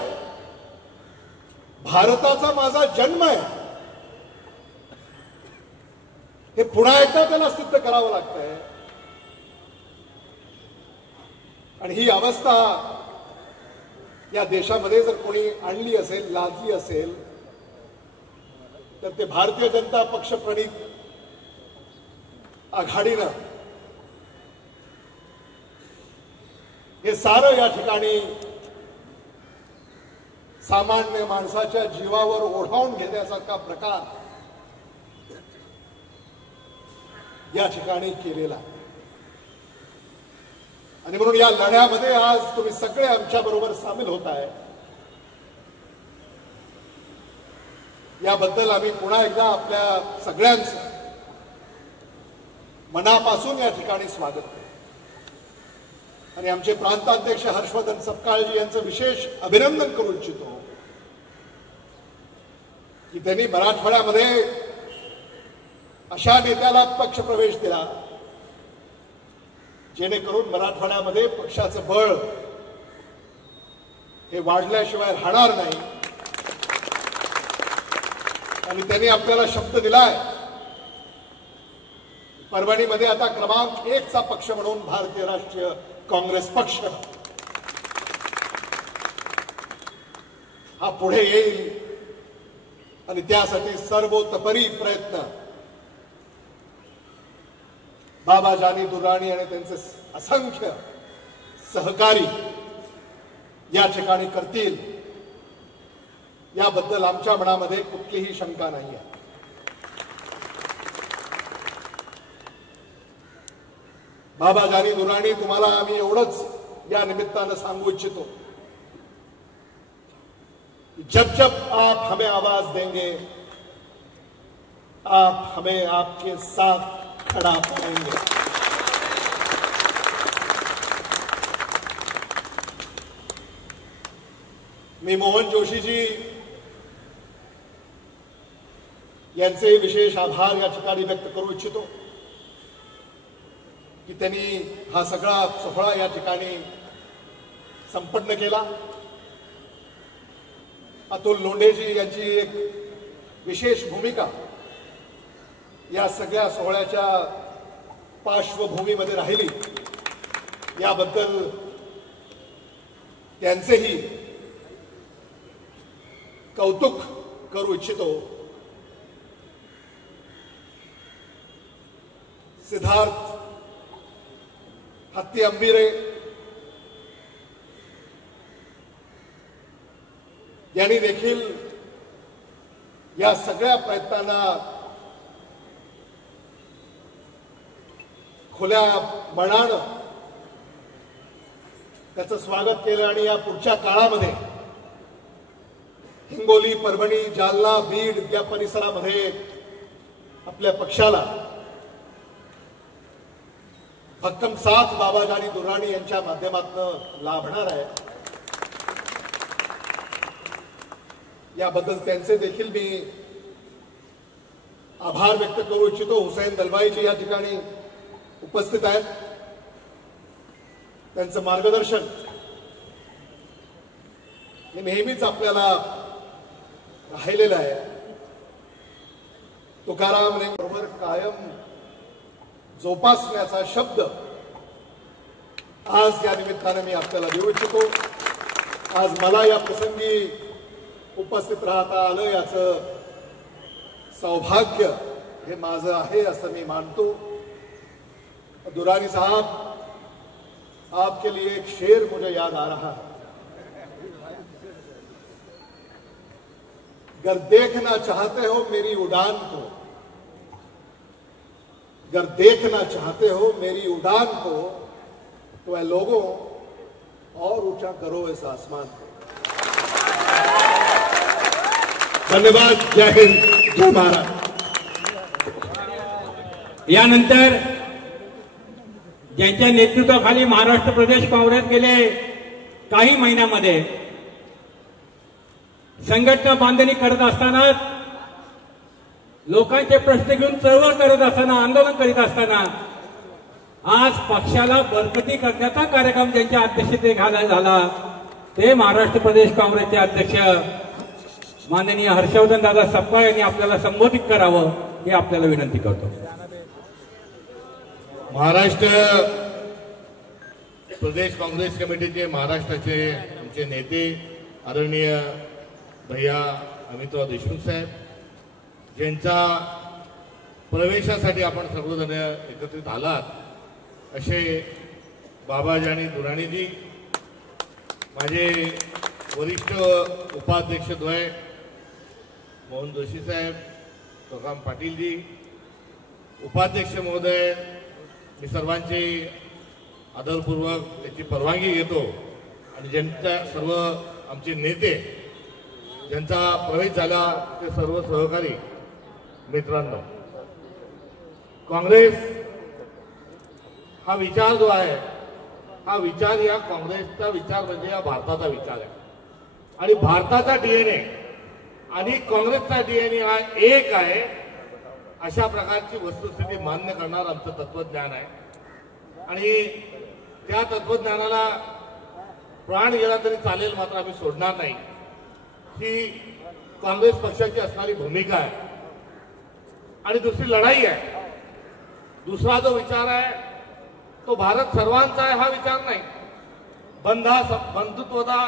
भारताचा माझा जन्म आहे, हे पुन्हा एकदा त्याला सिद्ध करावं लागतंय. आणि ही अवस्था या देशामध्ये जर कोणी आणली असेल, लादली असेल, तर ते भारतीय जनता पक्ष प्रणित आघाडीनं हे सारं या ठिकाणी सामान्य माणसाच्या जीवावर ओढावून घेण्यासारखा प्रकार या ठिकाणी केलेला. आणि म्हणून या लढ्यामध्ये आज तुम्ही सगळे आमच्या बरोबर सामील होत आहे, याबद्दल आम्ही पुन्हा एकदा आपल्या सगळ्यांचं मनापासून या ठिकाणी स्वागत करतो. आणि आमचे प्रांताध्यक्ष हर्षवर्धन सपकाळजी यांचं विशेष अभिनंदन करू इच्छितो की त्यांनी मराठवाड्यामध्ये अशा नेत्याला पक्ष प्रवेश दिला जेणेकरून मराठवाड्यामध्ये पक्षाचं बळ हे वाढल्याशिवाय राहणार नाही. आणि त्यांनी आपल्याला शब्द दिलाय, परभणीमध्ये आता क्रमांक 1 चा पक्ष म्हणून भारतीय राष्ट्रीय काँग्रेस पक्ष हा पुढे येईल. आणि त्यासाठी सर्वतोपरी प्रयत्न बाबा जानी दुर्राणी आणि त्यांचे असंख्य सहकारी या ठिकाणी करतील, याबद्दल आमच्या मनामध्ये कुठलीही शंका नाही आहे. बाबा जानी दुर्राणी, तुम्हाला आम्ही एवढंच या निमित्तानं सांगू इच्छितो, जब जब आप हमें आवाज देंगे, आप हमें आपके साथ खड़ा पाएंगे. मी मोहन जोशीजी यांचे विशेष आभार या ठिकाणी व्यक्त करू इच्छितो की त्यांनी हा सगळा सोहळा या ठिकाणी संपन्न केला. अतुल लोंढेजी यांची एक विशेष भूमिका या सगळ्या सोहळ्याच्या पार्श्वभूमीमध्ये राहिली, याबद्दल त्यांचेही कौतुक करू इच्छितो. सिद्धार्थ हत्ती अंबिरे यांनी देखील या सगळ्या प्रयत्नांना खुल्या मनानं त्याचं स्वागत केलं. आणि या पुढच्या काळामध्ये हिंगोली, परभणी, जालना, बीड या परिसरामध्ये आपल्या पक्षाला भक्कम साथ बाबा जानी दुर्राणी यांच्या माध्यमातून लाभणार आहे. याबद्दल त्यांचे देखील मी आभार व्यक्त करू इच्छितो. हुसेन दलवाईजी या ठिकाणी उपस्थित आहेत, त्यांचं मार्गदर्शन हे नेहमीच आपल्याला राहिलेलं आहे. तुकाराम बरोबर कायम जोपासण्याचा शब्द आज या निमित्ताने मी आपल्याला देऊ इच्छितो. आज मला या प्रसंगी उपस्थित राहता आलं याचं सौभाग्य हे माझं आहे असं मी मानतो. दुरानी साहब, आपके लिए एक शेर मुझे याद आ रहा है. अगर देखना चाहते हो मेरी उड़ान को, अगर देखना चाहते हो मेरी उड़ान को, तो ऐ लोगों और ऊंचा करो इस आसमान को. धन्यवाद. जय हिंद, जय महाराज. यानंतर ज्यांच्या नेतृत्वाखाली महाराष्ट्र प्रदेश काँग्रेस गेले काही महिन्यामध्ये संघटना बांधणी करत असताना, लोकांचे प्रश्न घेऊन चळवळ करत असताना, आंदोलन करीत असताना आज पक्षाला बळकटी करण्याचा कार्यक्रम ज्यांच्या अध्यक्षतेखाली झाला ते महाराष्ट्र प्रदेश काँग्रेसचे अध्यक्ष माननीय हर्षवर्धन दादा सपकाळ यांनी आपल्याला संबोधित करावं हे आपल्याला विनंती करतो. महाराष्ट्र प्रदेश काँग्रेस कमिटीचे महाराष्ट्राचे आमचे नेते आदरणीय भैया अमितराव देशमुख साहेब, ज्यांच्या प्रवेशासाठी आपण सर्वजण एकत्रित आलात, असे बाबाजी आणि दुराणीजी, माझे वरिष्ठ उपाध्यक्षद्वय मोहन जोशी साहेब, तुकाराम पाटीलजी, उपाध्यक्ष महोदय, मी सर्वांची आदरपूर्वक त्याची परवानगी घेतो आणि ज्यांच्या सर्व आमचे नेते ज्यांचा प्रवेश झाला ते सर्व सहकारी मित्रांनो, काँग्रेस हा विचार जो आहे, हा विचार या काँग्रेसचा विचार म्हणजे या भारताचा विचार आहे आणि भारताचा डीएनए आणि काँग्रेसचा डीएनए हा एक आहे. अशा प्रकारची वस्तुस्थिती मान्य करणार आमचं तत्वज्ञान आहे आणि त्या तत्वज्ञानाला प्राण गेला तरी चालेल, मात्र आम्ही सोडणार नाही. ही काँग्रेस पक्षाची असणारी भूमिका आहे आणि दुसरी लढाई आहे. दुसरा जो विचार आहे तो भारत सर्वांचा आहे हा विचार नाही. बंधुत्वता,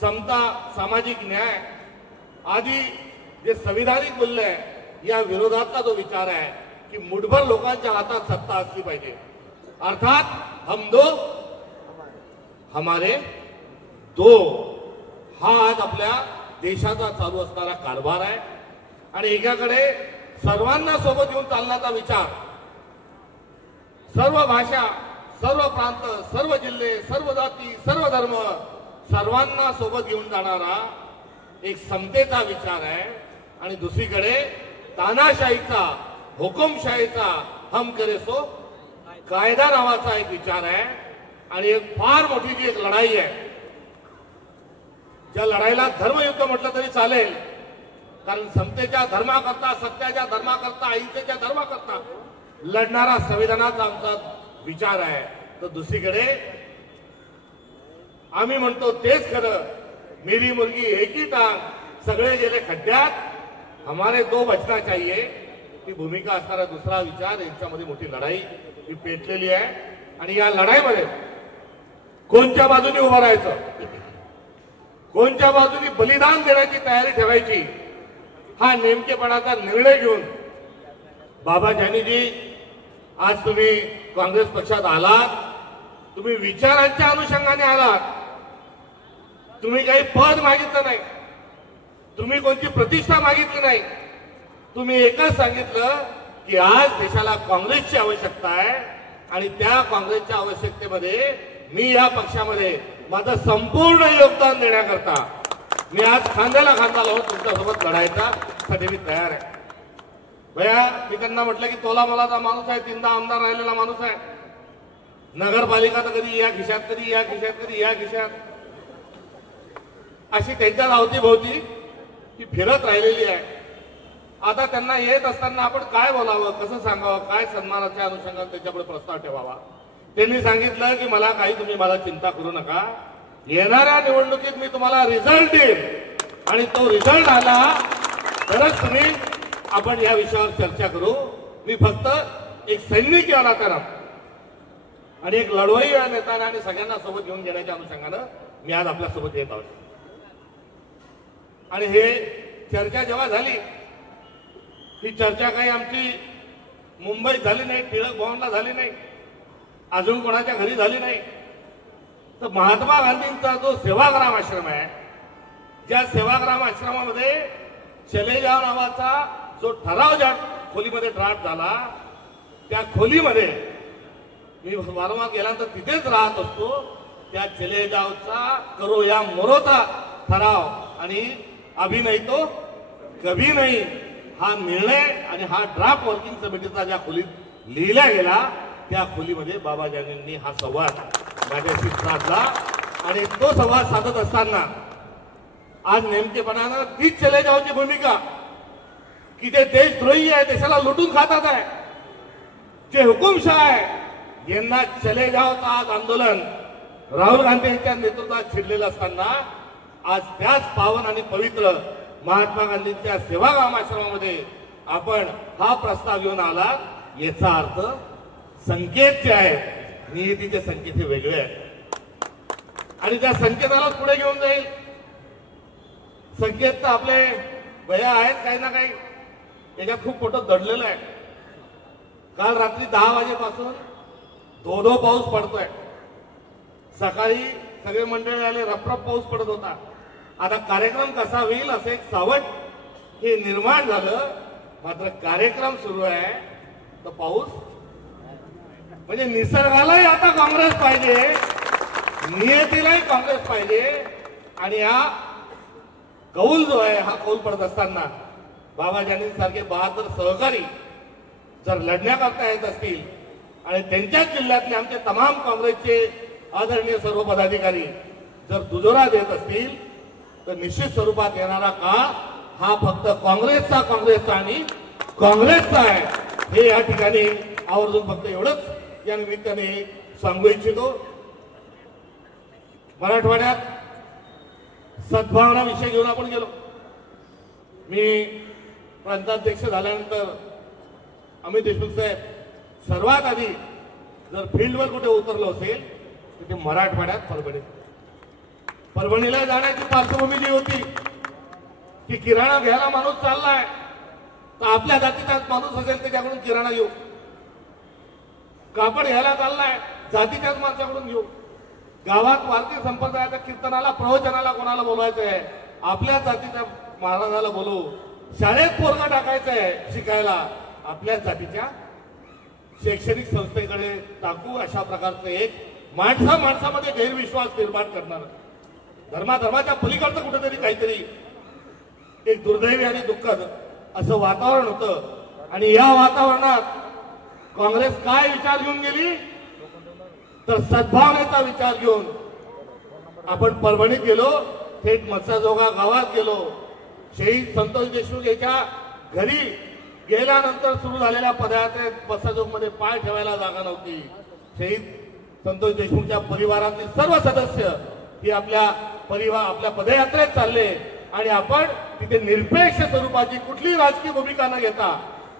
समता, सामाजिक न्याय आदी जे संविधानिक मूल्य आहे या विरोधातला जो विचार आहे की मुठभर लोकांच्या हातात सत्ता असली पाहिजे, अर्थात हम दो हमारे दो, हा आज आपल्या देशाचा चालू असणारा कारभार आहे. आणि एकाकडे सर्वांना सोबत घेऊन चालण्याचा विचार, सर्व भाषा, सर्व प्रांत, सर्व जिल्हे, सर्व जाती, सर्व धर्म, सर्वांना सोबत घेऊन जाणारा एक समतेचा विचार आहे. आणि दुसरीकडे तानाशाहीचा, हुकुमशाहीचा, हम करे सो कायदा नावाचा एक विचार आहे. आणि एक फार मोठी जी एक लढाई आहे, ज्या लढाईला धर्मयुद्ध म्हटलं तरी चालेल, कारण समतेच्या धर्माकरता, सत्याच्या धर्माकरता, अहिंसेच्या धर्माकरता लढणारा संविधानाचा आमचा विचार आहे. तर दुसरीकडे आम्ही म्हणतो तेच खरं, मेरी मुर्गी एक ही टांग, सगळे गेले खड्ड्यात, हमारे दो बचना चाहिए, ती भूमिका असणारा दुसरा विचार, यांच्यामध्ये मोठी लढाई ही पेटलेली आहे. आणि या लढाईमध्ये कोणत्या बाजूने उभं राहायचं, कोणत्या बाजूने बलिदान देण्याची तयारी ठेवायची, हा नेमकेपणाचा निर्णय घेऊन बाबाजानीजी आज तुम्ही काँग्रेस पक्षात आलात. तुम्ही विचारांच्या अनुषंगाने आलात, तुम्ही काही पद मागितलं नाही, तुम्ही कोणती प्रतिष्ठा मागितली नाही. तुम्ही एकच सांगितलं की आज देशाला काँग्रेसची आवश्यकता आहे आणि त्या काँग्रेसच्या आवश्यकतेमध्ये मी या पक्षामध्ये माझं संपूर्ण योगदान देण्याकरता मी आज खांद्याला खांदा लावून तुमच्यासोबत लढायचा साठी मी तयार आहे. भैया, मी त्यांना म्हटलं की तोला मोलाचा माणूस आहे, 3दा आमदार राहिलेला माणूस आहे, नगरपालिका तर कधी या खिशात, कधी या खिशात, कधी या खिशात, अशी त्यांच्या अवतीभोवती ती फिरत राहिलेली आहे. आता त्यांना येत असताना आपण काय बोलावं, कसं सांगावं, काय सन्मानाच्या अनुषंगाने त्याच्यापुढे प्रस्ताव ठेवावा. त्यांनी सांगितलं की मला चिंता करू नका, येणाऱ्या निवडणुकीत मी तुम्हाला रिझल्ट देईन आणि तो रिझल्ट आला तरच तुम्ही आपण या विषयावर चर्चा करू. मी फक्त एक सैनिक या नात्यानं आणि एक लढवई या नेत्यानं आणि सगळ्यांना सोबत घेऊन घेण्याच्या अनुषंगानं मी आज आपल्यासोबत येत आहोत. आणि हे चर्चा जेव्हा झाली, ही चर्चा काही आमची मुंबईत झाली नाही, टिळक भवनला झाली नाही, अजून कोणाच्या घरी झाली नाही, तर महात्मा गांधींचा जो सेवाग्राम आश्रम आहे, ज्या सेवाग्राम आश्रमामध्ये चले जाव नावाचा जो ठराव ज्या खोलीमध्ये ड्राफ्ट झाला, त्या खोलीमध्ये मी वारंवार गेल्यानंतर तिथेच राहत असतो. त्या चले जावचा करो या मरोचा ठराव आणि अभी नाही तो कभी नाही हा निर्णय आणि हा ड्राफ्ट वर्किंग समितीचा ज्या खोलीत लिहिला गेला, त्या खोलीमध्ये बाबाजानींनी हा संवाद माझ्याशी साधला आणि तो संवाद साधत असताना आज नेमकेपणानं तीच चले जावची भूमिका की ते देशद्रोही आहे, देशाला लुटून खातात आहे, जे हुकुमशाह आहे यांना चले जावचं आज आंदोलन राहुल गांधी यांच्या नेतृत्वात छिडलेलं असताना आज त्याच पावन आणि पवित्र महात्मा गांधींच्या सेवाग्राम आश्रमामध्ये आपण हा प्रस्ताव घेऊन आला, याचा अर्थ संकेत जे आहेत नियतीचे संकेत हे वेगळे आहेत आणि त्या संकेताला पुढे घेऊन जाईल. संकेत तर आपले भया आहेत काही ना काही, याच्यात खूप मोठं दडलेलं आहे. काल रात्री 10 वाजेपासून धो पाऊस पडतोय. सकाळी सगळे मंडळी आले, रपरप पाऊस पडत होता. आता कार्यक्रम कसा होईल असं एक सावट हे निर्माण झालं. मात्र कार्यक्रम सुरू आहे तर पाऊस म्हणजे निसर्गालाही आता काँग्रेस पाहिजे, नियतीलाही काँग्रेस पाहिजे. आणि हा कौल जो आहे हा कौल पडत असताना बाबाजानींसारखे बहादूर सहकारी जर लढण्याकरता येत असतील आणि त्यांच्याच जिल्ह्यातले आमचे तमाम काँग्रेसचे आदरणीय सर्व पदाधिकारी जर दुजोरा देत असतील तर निश्चित स्वरूपात येणारा काळ हा फक्त काँग्रेसचा आणि काँग्रेसचा आहे. हे या ठिकाणी आवर्जून फक्त एवढंच या निमित्ताने सांगू इच्छितो. मराठवाड्यात सद्भावना विषय घेऊन आपण गेलो. मी प्रांताध्यक्ष झाल्यानंतर अमित देशमुख साहेब सर्वात आधी जर फील्डवर कुठे उतरलो असेल तर ते मराठवाड्यात परभणीला जाण्याची पार्श्वभूमी जी होती की किराणा घ्यायला माणूस चाललाय तर आपल्या जातीचा माणूस असेल त्याच्याकडून किराणा घेऊ, कापड घ्यायला चाललाय जातीच्याच माणसाकडून घेऊ, गावात वारकरी संप्रदायाच्या कीर्तनाला प्रवचनाला कोणाला बोलवायचं आहे आपल्या जातीच्या महाराजाला बोलवू, शाळेत पोरगा टाकायचं आहे शिकायला आपल्याच जातीच्या शैक्षणिक संस्थेकडे टाकू. अशा प्रकारचं एक माणसामध्ये गैरविश्वास निर्माण करणार, धर्माच्या पलीकडचं कुठेतरी काहीतरी एक दुर्दैवी आणि दुःखद असं वातावरण होतं. आणि या वातावरणात काँग्रेस काय विचार घेऊन गेली तर सद्भावनेचा विचार घेऊन आपण परभणीत गेलो, थेट मत्साजोगा गावात गेलो. शहीद संतोष देशमुख याच्या घरी गेल्यानंतर सुरू झालेल्या पदयात्रेत मत्साजोगमध्ये पाय ठेवायला जागा नव्हती. शहीद संतोष देशमुखच्या परिवारातले सर्व सदस्य ही आपल्या पदयात्रेत चालले आणि आपण तिथे निरपेक्ष स्वरूपाची कुठलीही राजकीय भूमिका न घेता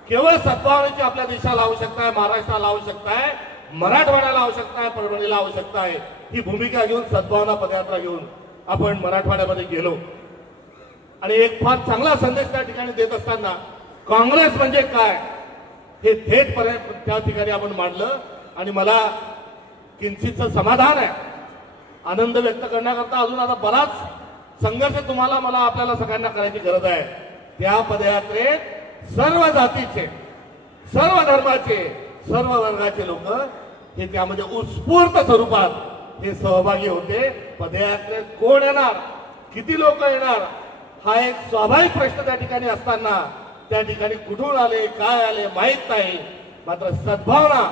केवळ सद्भावनेची आपल्या देशाला आवश्यकता आहे, महाराष्ट्राला आवश्यकता आहे, मराठवाड्याला आवश्यकता आहे, परभणीला आवश्यकता आहे. ही भूमिका घेऊन सद्भावना पदयात्रा घेऊन आपण मराठवाड्यामध्ये गेलो आणि एक फार चांगला संदेश त्या ठिकाणी देत असताना काँग्रेस म्हणजे काय हे थेट त्या ठिकाणी आपण मांडलं. आणि मला किंचितचं समाधान आहे, आनंद व्यक्त करण्याकरता अजून आता बराच संघर्ष मला आपल्याला सगळ्यांना करायची गरज आहे. त्या पदयात्रेत सर्व जातीचे, सर्व धर्माचे, सर्व वर्गाचे लोक हे त्यामध्ये उत्स्फूर्त स्वरूपात हे सहभागी होते. पदयात्रेत कोण येणार, किती लोक येणार हा एक स्वाभाविक प्रश्न त्या ठिकाणी असताना त्या ठिकाणी कुठून आले काय आले माहीत नाही. मात्र सद्भावना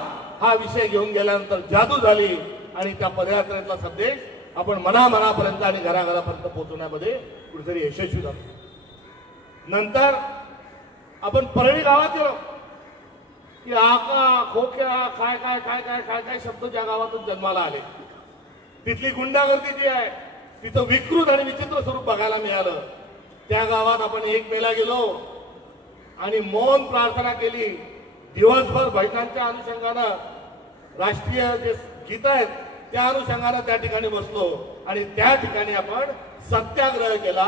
हा विषय घेऊन गेल्यानंतर जादू झाली आणि त्या पदयात्रेतला संदेश आपण मनापर्यंत आणि घराघरापर्यंत पोहोचवण्यामध्ये कुठेतरी यशस्वी झालो. नंतर आपण परळी गावात गेलो की आका खोक्या काय काय काय काय काय काय शब्द ज्या गावातून जन्माला आले. तिथली गुंडागर्दी जी आहे तिथं विकृत आणि विचित्र स्वरूप बघायला मिळालं. त्या गावात आपण 1 मेला गेलो आणि मौन प्रार्थना केली. दिवसभर भजनांच्या अनुषंगानं राष्ट्रीय जे गीत आहेत त्या अनुषंगानं त्या ठिकाणी बसलो आणि त्या ठिकाणी आपण सत्याग्रह केला.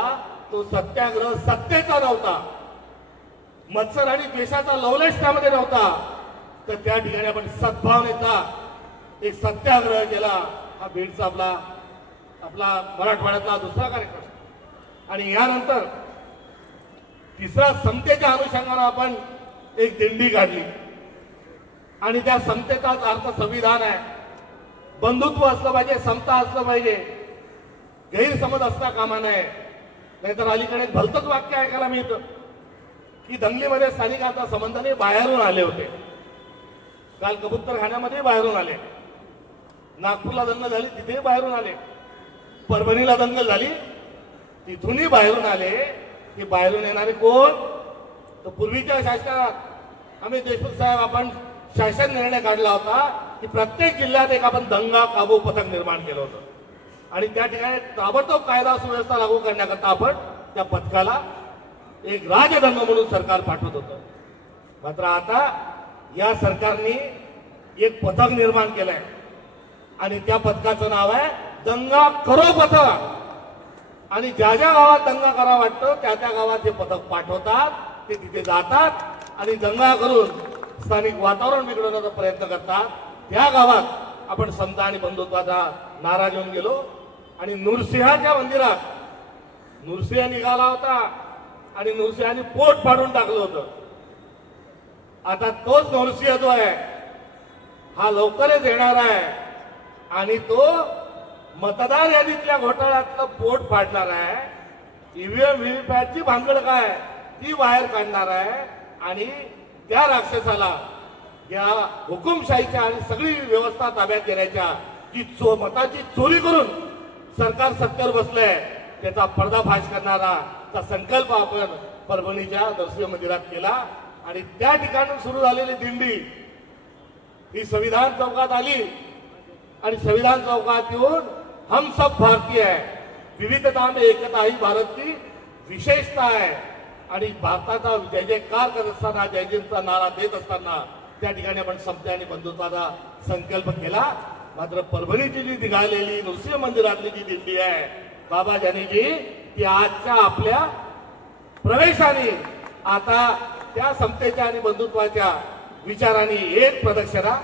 तो सत्याग्रह सत्तेचा नव्हता, मत्सर आणि द्वेषाचा लवलेश त्यामध्ये नव्हता, तर त्या ठिकाणी आपण सद्भावनेचा एक सत्याग्रह केला. हा बीडचा आपला मराठवाड्यातला दुसरा कार्यक्रम. आणि यानंतर तिसरा समतेच्या अनुषंगानं आपण एक दिंडी काढली आणि त्या समतेचाच अर्थ संविधान आहे. बंधुत्व असलं पाहिजे, समता असलं पाहिजे, गैरसमज असता कामा नये. नाहीतर अलीकडे एक भलतंच वाक्य ऐकायला मिळतं की दंगलीमध्ये स्थानिकांचा संबंध नाही, बाहेरून आले होते. काल कबूतरखान्यामध्ये बाहेरून आले, नागपूरला दंगल झाली तिथे बाहेरून आले, परभणीला दंगल झाली तिथूनही बाहेरून आले. की बाहेरून येणारे कोण? तर पूर्वीच्या शासनात आम्ही देशमुख साहेब आपण शासन निर्णय काढला होता की प्रत्येक जिल्ह्यात एक आपण दंगा काबू पथक निर्माण केलं होतं आणि त्या ठिकाणी ताबडतोब कायदा सुव्यवस्था लागू करण्याकरता आपण त्या पथकाला एक राजदंग म्हणून सरकार पाठवत होतं. मात्र आता या सरकारने एक पथक निर्माण केलंय आणि त्या पथकाचं नाव आहे दंगा करो पथक. आणि ज्या ज्या गावात दंगा करा वाटतं त्या त्या गावात हे पथक पाठवतात, ते तिथे जातात आणि दंगा करून स्थानिक वातावरण बिघडवण्याचा प्रयत्न करतात. त्या गावात आपण समता आणि बंधुत्वाचा नारा घेऊन गेलो आणि नृसिंहाच्या मंदिरात नृसिंह निघाला होता आणि नृसिंहाने पोट फाडून टाकलं होतं. आता तोच नृसिंह जो आहे हा लवकरच येणार आहे आणि तो मतदार यादीतल्या घोटाळ्यातलं पोट फाडणार आहे. ईव्हीएम व्हीव्हीपॅटची भानगड काय ती बाहेर काढणार आहे आणि त्या राक्षसाला या हुकुमशाहीच्या आणि सगळी व्यवस्था ताब्यात घेण्याच्या जी मताची चोरी करून सरकार सत्तेवर बसलंय त्याचा पर्दाफाश करणारा संकल्प आपण परभणीच्या नरसिंह मंदिरात केला आणि त्या ठिकाणी सुरू झालेली दिंडी ही संविधान चौकात आली आणि संविधान चौकात येऊन हम सब भारतीय है, विविधता में एकता ही भारत की विशेषता है आणि भारताचा जय जयकार करत असताना जय जयंतीचा नारा देत असताना त्या ठिकाणी आपण समता आणि बंधुत्वाचा संकल्प केला. मात्र परभणीची जी निघालेली नृसिंह मंदिरातली जी दिंडी आहे बाबाजानीची ती आजच्या आपल्या प्रवेशाने आता त्या समतेच्या आणि बंधुत्वाच्या विचारांनी एक प्रदक्षिणा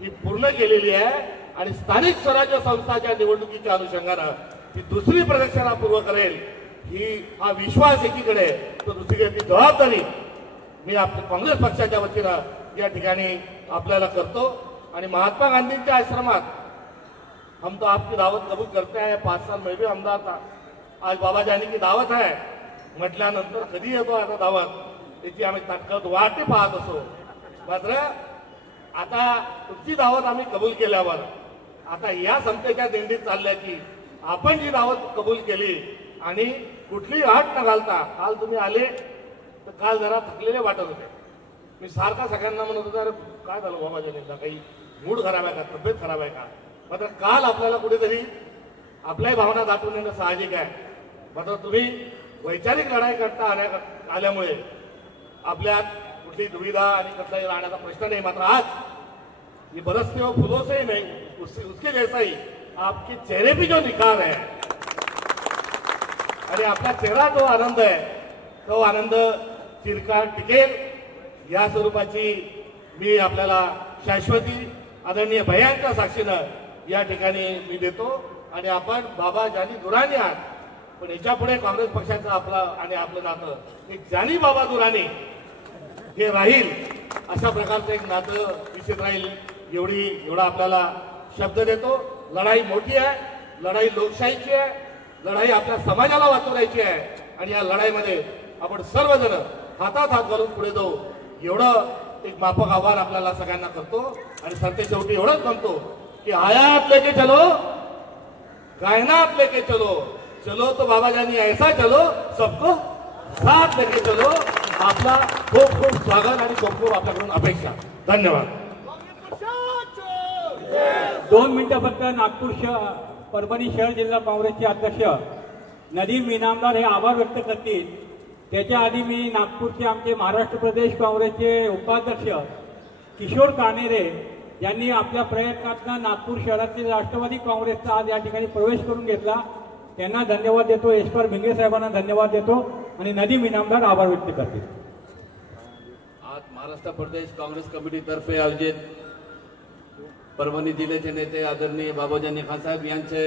ही पूर्ण केलेली आहे आणि स्थानिक स्वराज्य संस्थाच्या निवडणुकीच्या अनुषंगानं ती दुसरी प्रदक्षिणा पूर्ण करेल ही हा विश्वास एकीकडे तो दुसरीकडे ती जबाबदारी मी आपल्या काँग्रेस पक्षाच्या वतीनं या ठिकाणी आपल्याला करतो. आणि महात्मा गांधींच्या आश्रमात हम तो आपकी दावत कबूल करते हैं, 5 साल मैं भी आमदार था, आज बाबाजानी की दावत आहे म्हटल्यानंतर कधी येतो आता दावत याची आम्ही तात्काळ वाट पाहत असो. मात्र आता तुमची दावत आम्ही कबूल केल्यावर आता या समतेच्या दिंडीत चालल्याची आपण जी दावत कबूल केली आणि कुठलीही अट न घालता काल तुम्ही आले तर काल जरा थकलेले वाटत होते. मी सारखा सगळ्यांना म्हणत होतो अरे काय झालं बाबाजानींना, काही मूड खराब आहे का, तब्येत खराब आहे का. मात्र काल आपल्याला कुठेतरी आपल्याही भावना दाखवून येणं साहजिक आहे. मात्र तुम्ही वैचारिक लढाई करता आल्यामुळे आपल्यात कुठली दुविधा आणि कसलाही राहण्याचा प्रश्न नाही. मात्र आज ये बरसते हो फूलों से ही नहीं उसके जैसा ही आपके चेहरे पे जो निखार है आणि आपला चेहरा जो आनंद आहे तो आनंद चिरकाल टिकेल या स्वरूपाची मी आपल्याला शाश्वती आदरणीय भयांच्या साक्षीनं या ठिकाणी मी देतो. आणि आपण बाबा जानी दुरानी आहात पण याच्या पुढे काँग्रेस पक्षाचं आपलं नातं एक जानी बाबा दुरानी हे राहील अशा प्रकारचं एक नातं निश्चित राहील एवढा आपल्याला शब्द देतो. लढाई मोठी आहे, लढाई लोकशाहीची आहे, लढाई आपल्या समाजाला वाचवायची आहे आणि या लढाईमध्ये आपण सर्वजण हातात हात घालून पुढे जाऊ एवढं एक माफक आव्हान आपल्याला सगळ्यांना करतो. आणि सरते शेवटी एवढंच म्हणतो की आयात लेके चलो कायनात लेके चलो, चलो तो बाबाजानी ऐसा चलो सबको साथ लेके चलो. आपला खूप खूप स्वागत आणि खूप खूप आपल्याकडून अपेक्षा. धन्यवाद. 2 मिनिटं फक्त नागपूर परभणी शहर जिल्हा काँग्रेसचे अध्यक्ष नदीम इनामदार हे आभार व्यक्त करतील. त्याच्या आधी मी नागपूरचे आमचे महाराष्ट्र प्रदेश काँग्रेसचे उपाध्यक्ष किशोर कानेरे यांनी आपल्या प्रयत्नातून नागपूर शहरातील राष्ट्रवादी काँग्रेसचा आज या ठिकाणी प्रवेश करून घेतला. त्यांना धन्यवाद देतो. ईश्वर भिंगे साहेबांना धन्यवाद देतो आणि नदीम इनामदार आभार व्यक्त करतील. आज महाराष्ट्र प्रदेश काँग्रेस कमिटीतर्फे आयोजित परभणी जिल्ह्याचे नेते आदरणीय बाबाजानी खान साहेब यांचे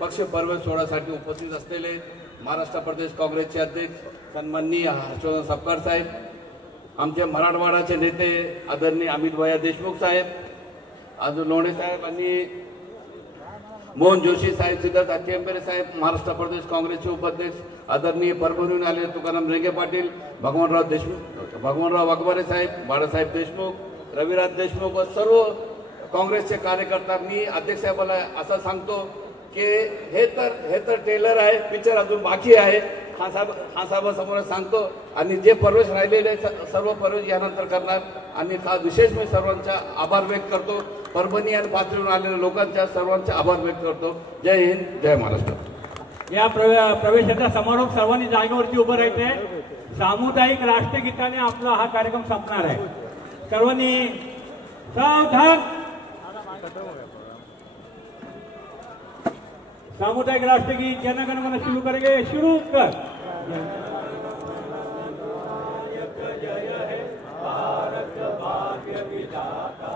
पक्ष प्रवेश सोहळ्यासाठी उपस्थित असलेले महाराष्ट्र प्रदेश काँग्रेसचे अध्यक्ष सन्माननीय हर्षवर्धन सपकाळ साहेब, आमचे मराठवाडाचे नेते आदरणीय अमित भैया देशमुख साहेब, अजून लोणे साहेब आणि मोहन जोशी साहेब, सिद्धार्थ आचेंबरे साहेब, महाराष्ट्र प्रदेश काँग्रेसचे उपाध्यक्ष आदरणीय परभणीहून आले तुकाराम रेंगे पाटील, भगवानराव वाघमारे साहेब, बाळासाहेब देशमुख, रविराज देशमुख व सर्व काँग्रेसचे कार्यकर्ता मी अध्यक्ष साहेबांना असं सांगतो की हे तर टेलर आहे, पिक्चर अजून बाकी आहे. हा साहेबांसमोर सांगतो आणि जे प्रवेश राहिलेले सर्व प्रवेश यानंतर करणार. आणि विशेष मी सर्वांचा आभार व्यक्त करतो. परभणी आणि पातळीवरून आलेल्या लोकांच्या सर्वांचे आभार व्यक्त करतो. जय हिंद, जय महाराष्ट्र. या प्रवेशाचा समारोप सर्वांनी जागेवरती उभं राहायचंय. सामुदायिक राष्ट्रगीताने आपला हा कार्यक्रम संपणार आहे. सर्वांनी सावधान. सामुदायिक राष्ट्रगीत जनगण मन शुरू करेंगे. शुरू कर. भारत भाग्य विधाता,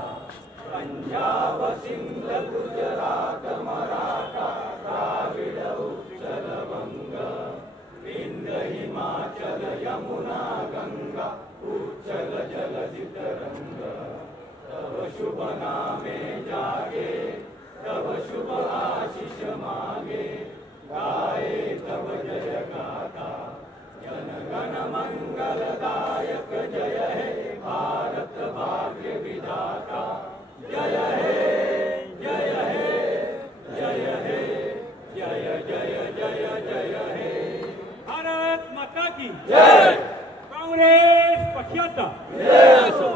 पंजाब सिंध गुजरात मराठा द्राविड उत्कल वंग, विंध्य हिमाचल यमुना गंगा उच्चल जलधि तरंग. तव शुभ नामे जागे, तव शुभ आशीष मागे, गाये तव जय गाथा. जनगण मंगलदायक जय हे भारत भाग्य विधाता. जय हे जय हे जय हे जय जय जय जय हे. भारत माता की जय. काँग्रेस पक्षाचा जय असो.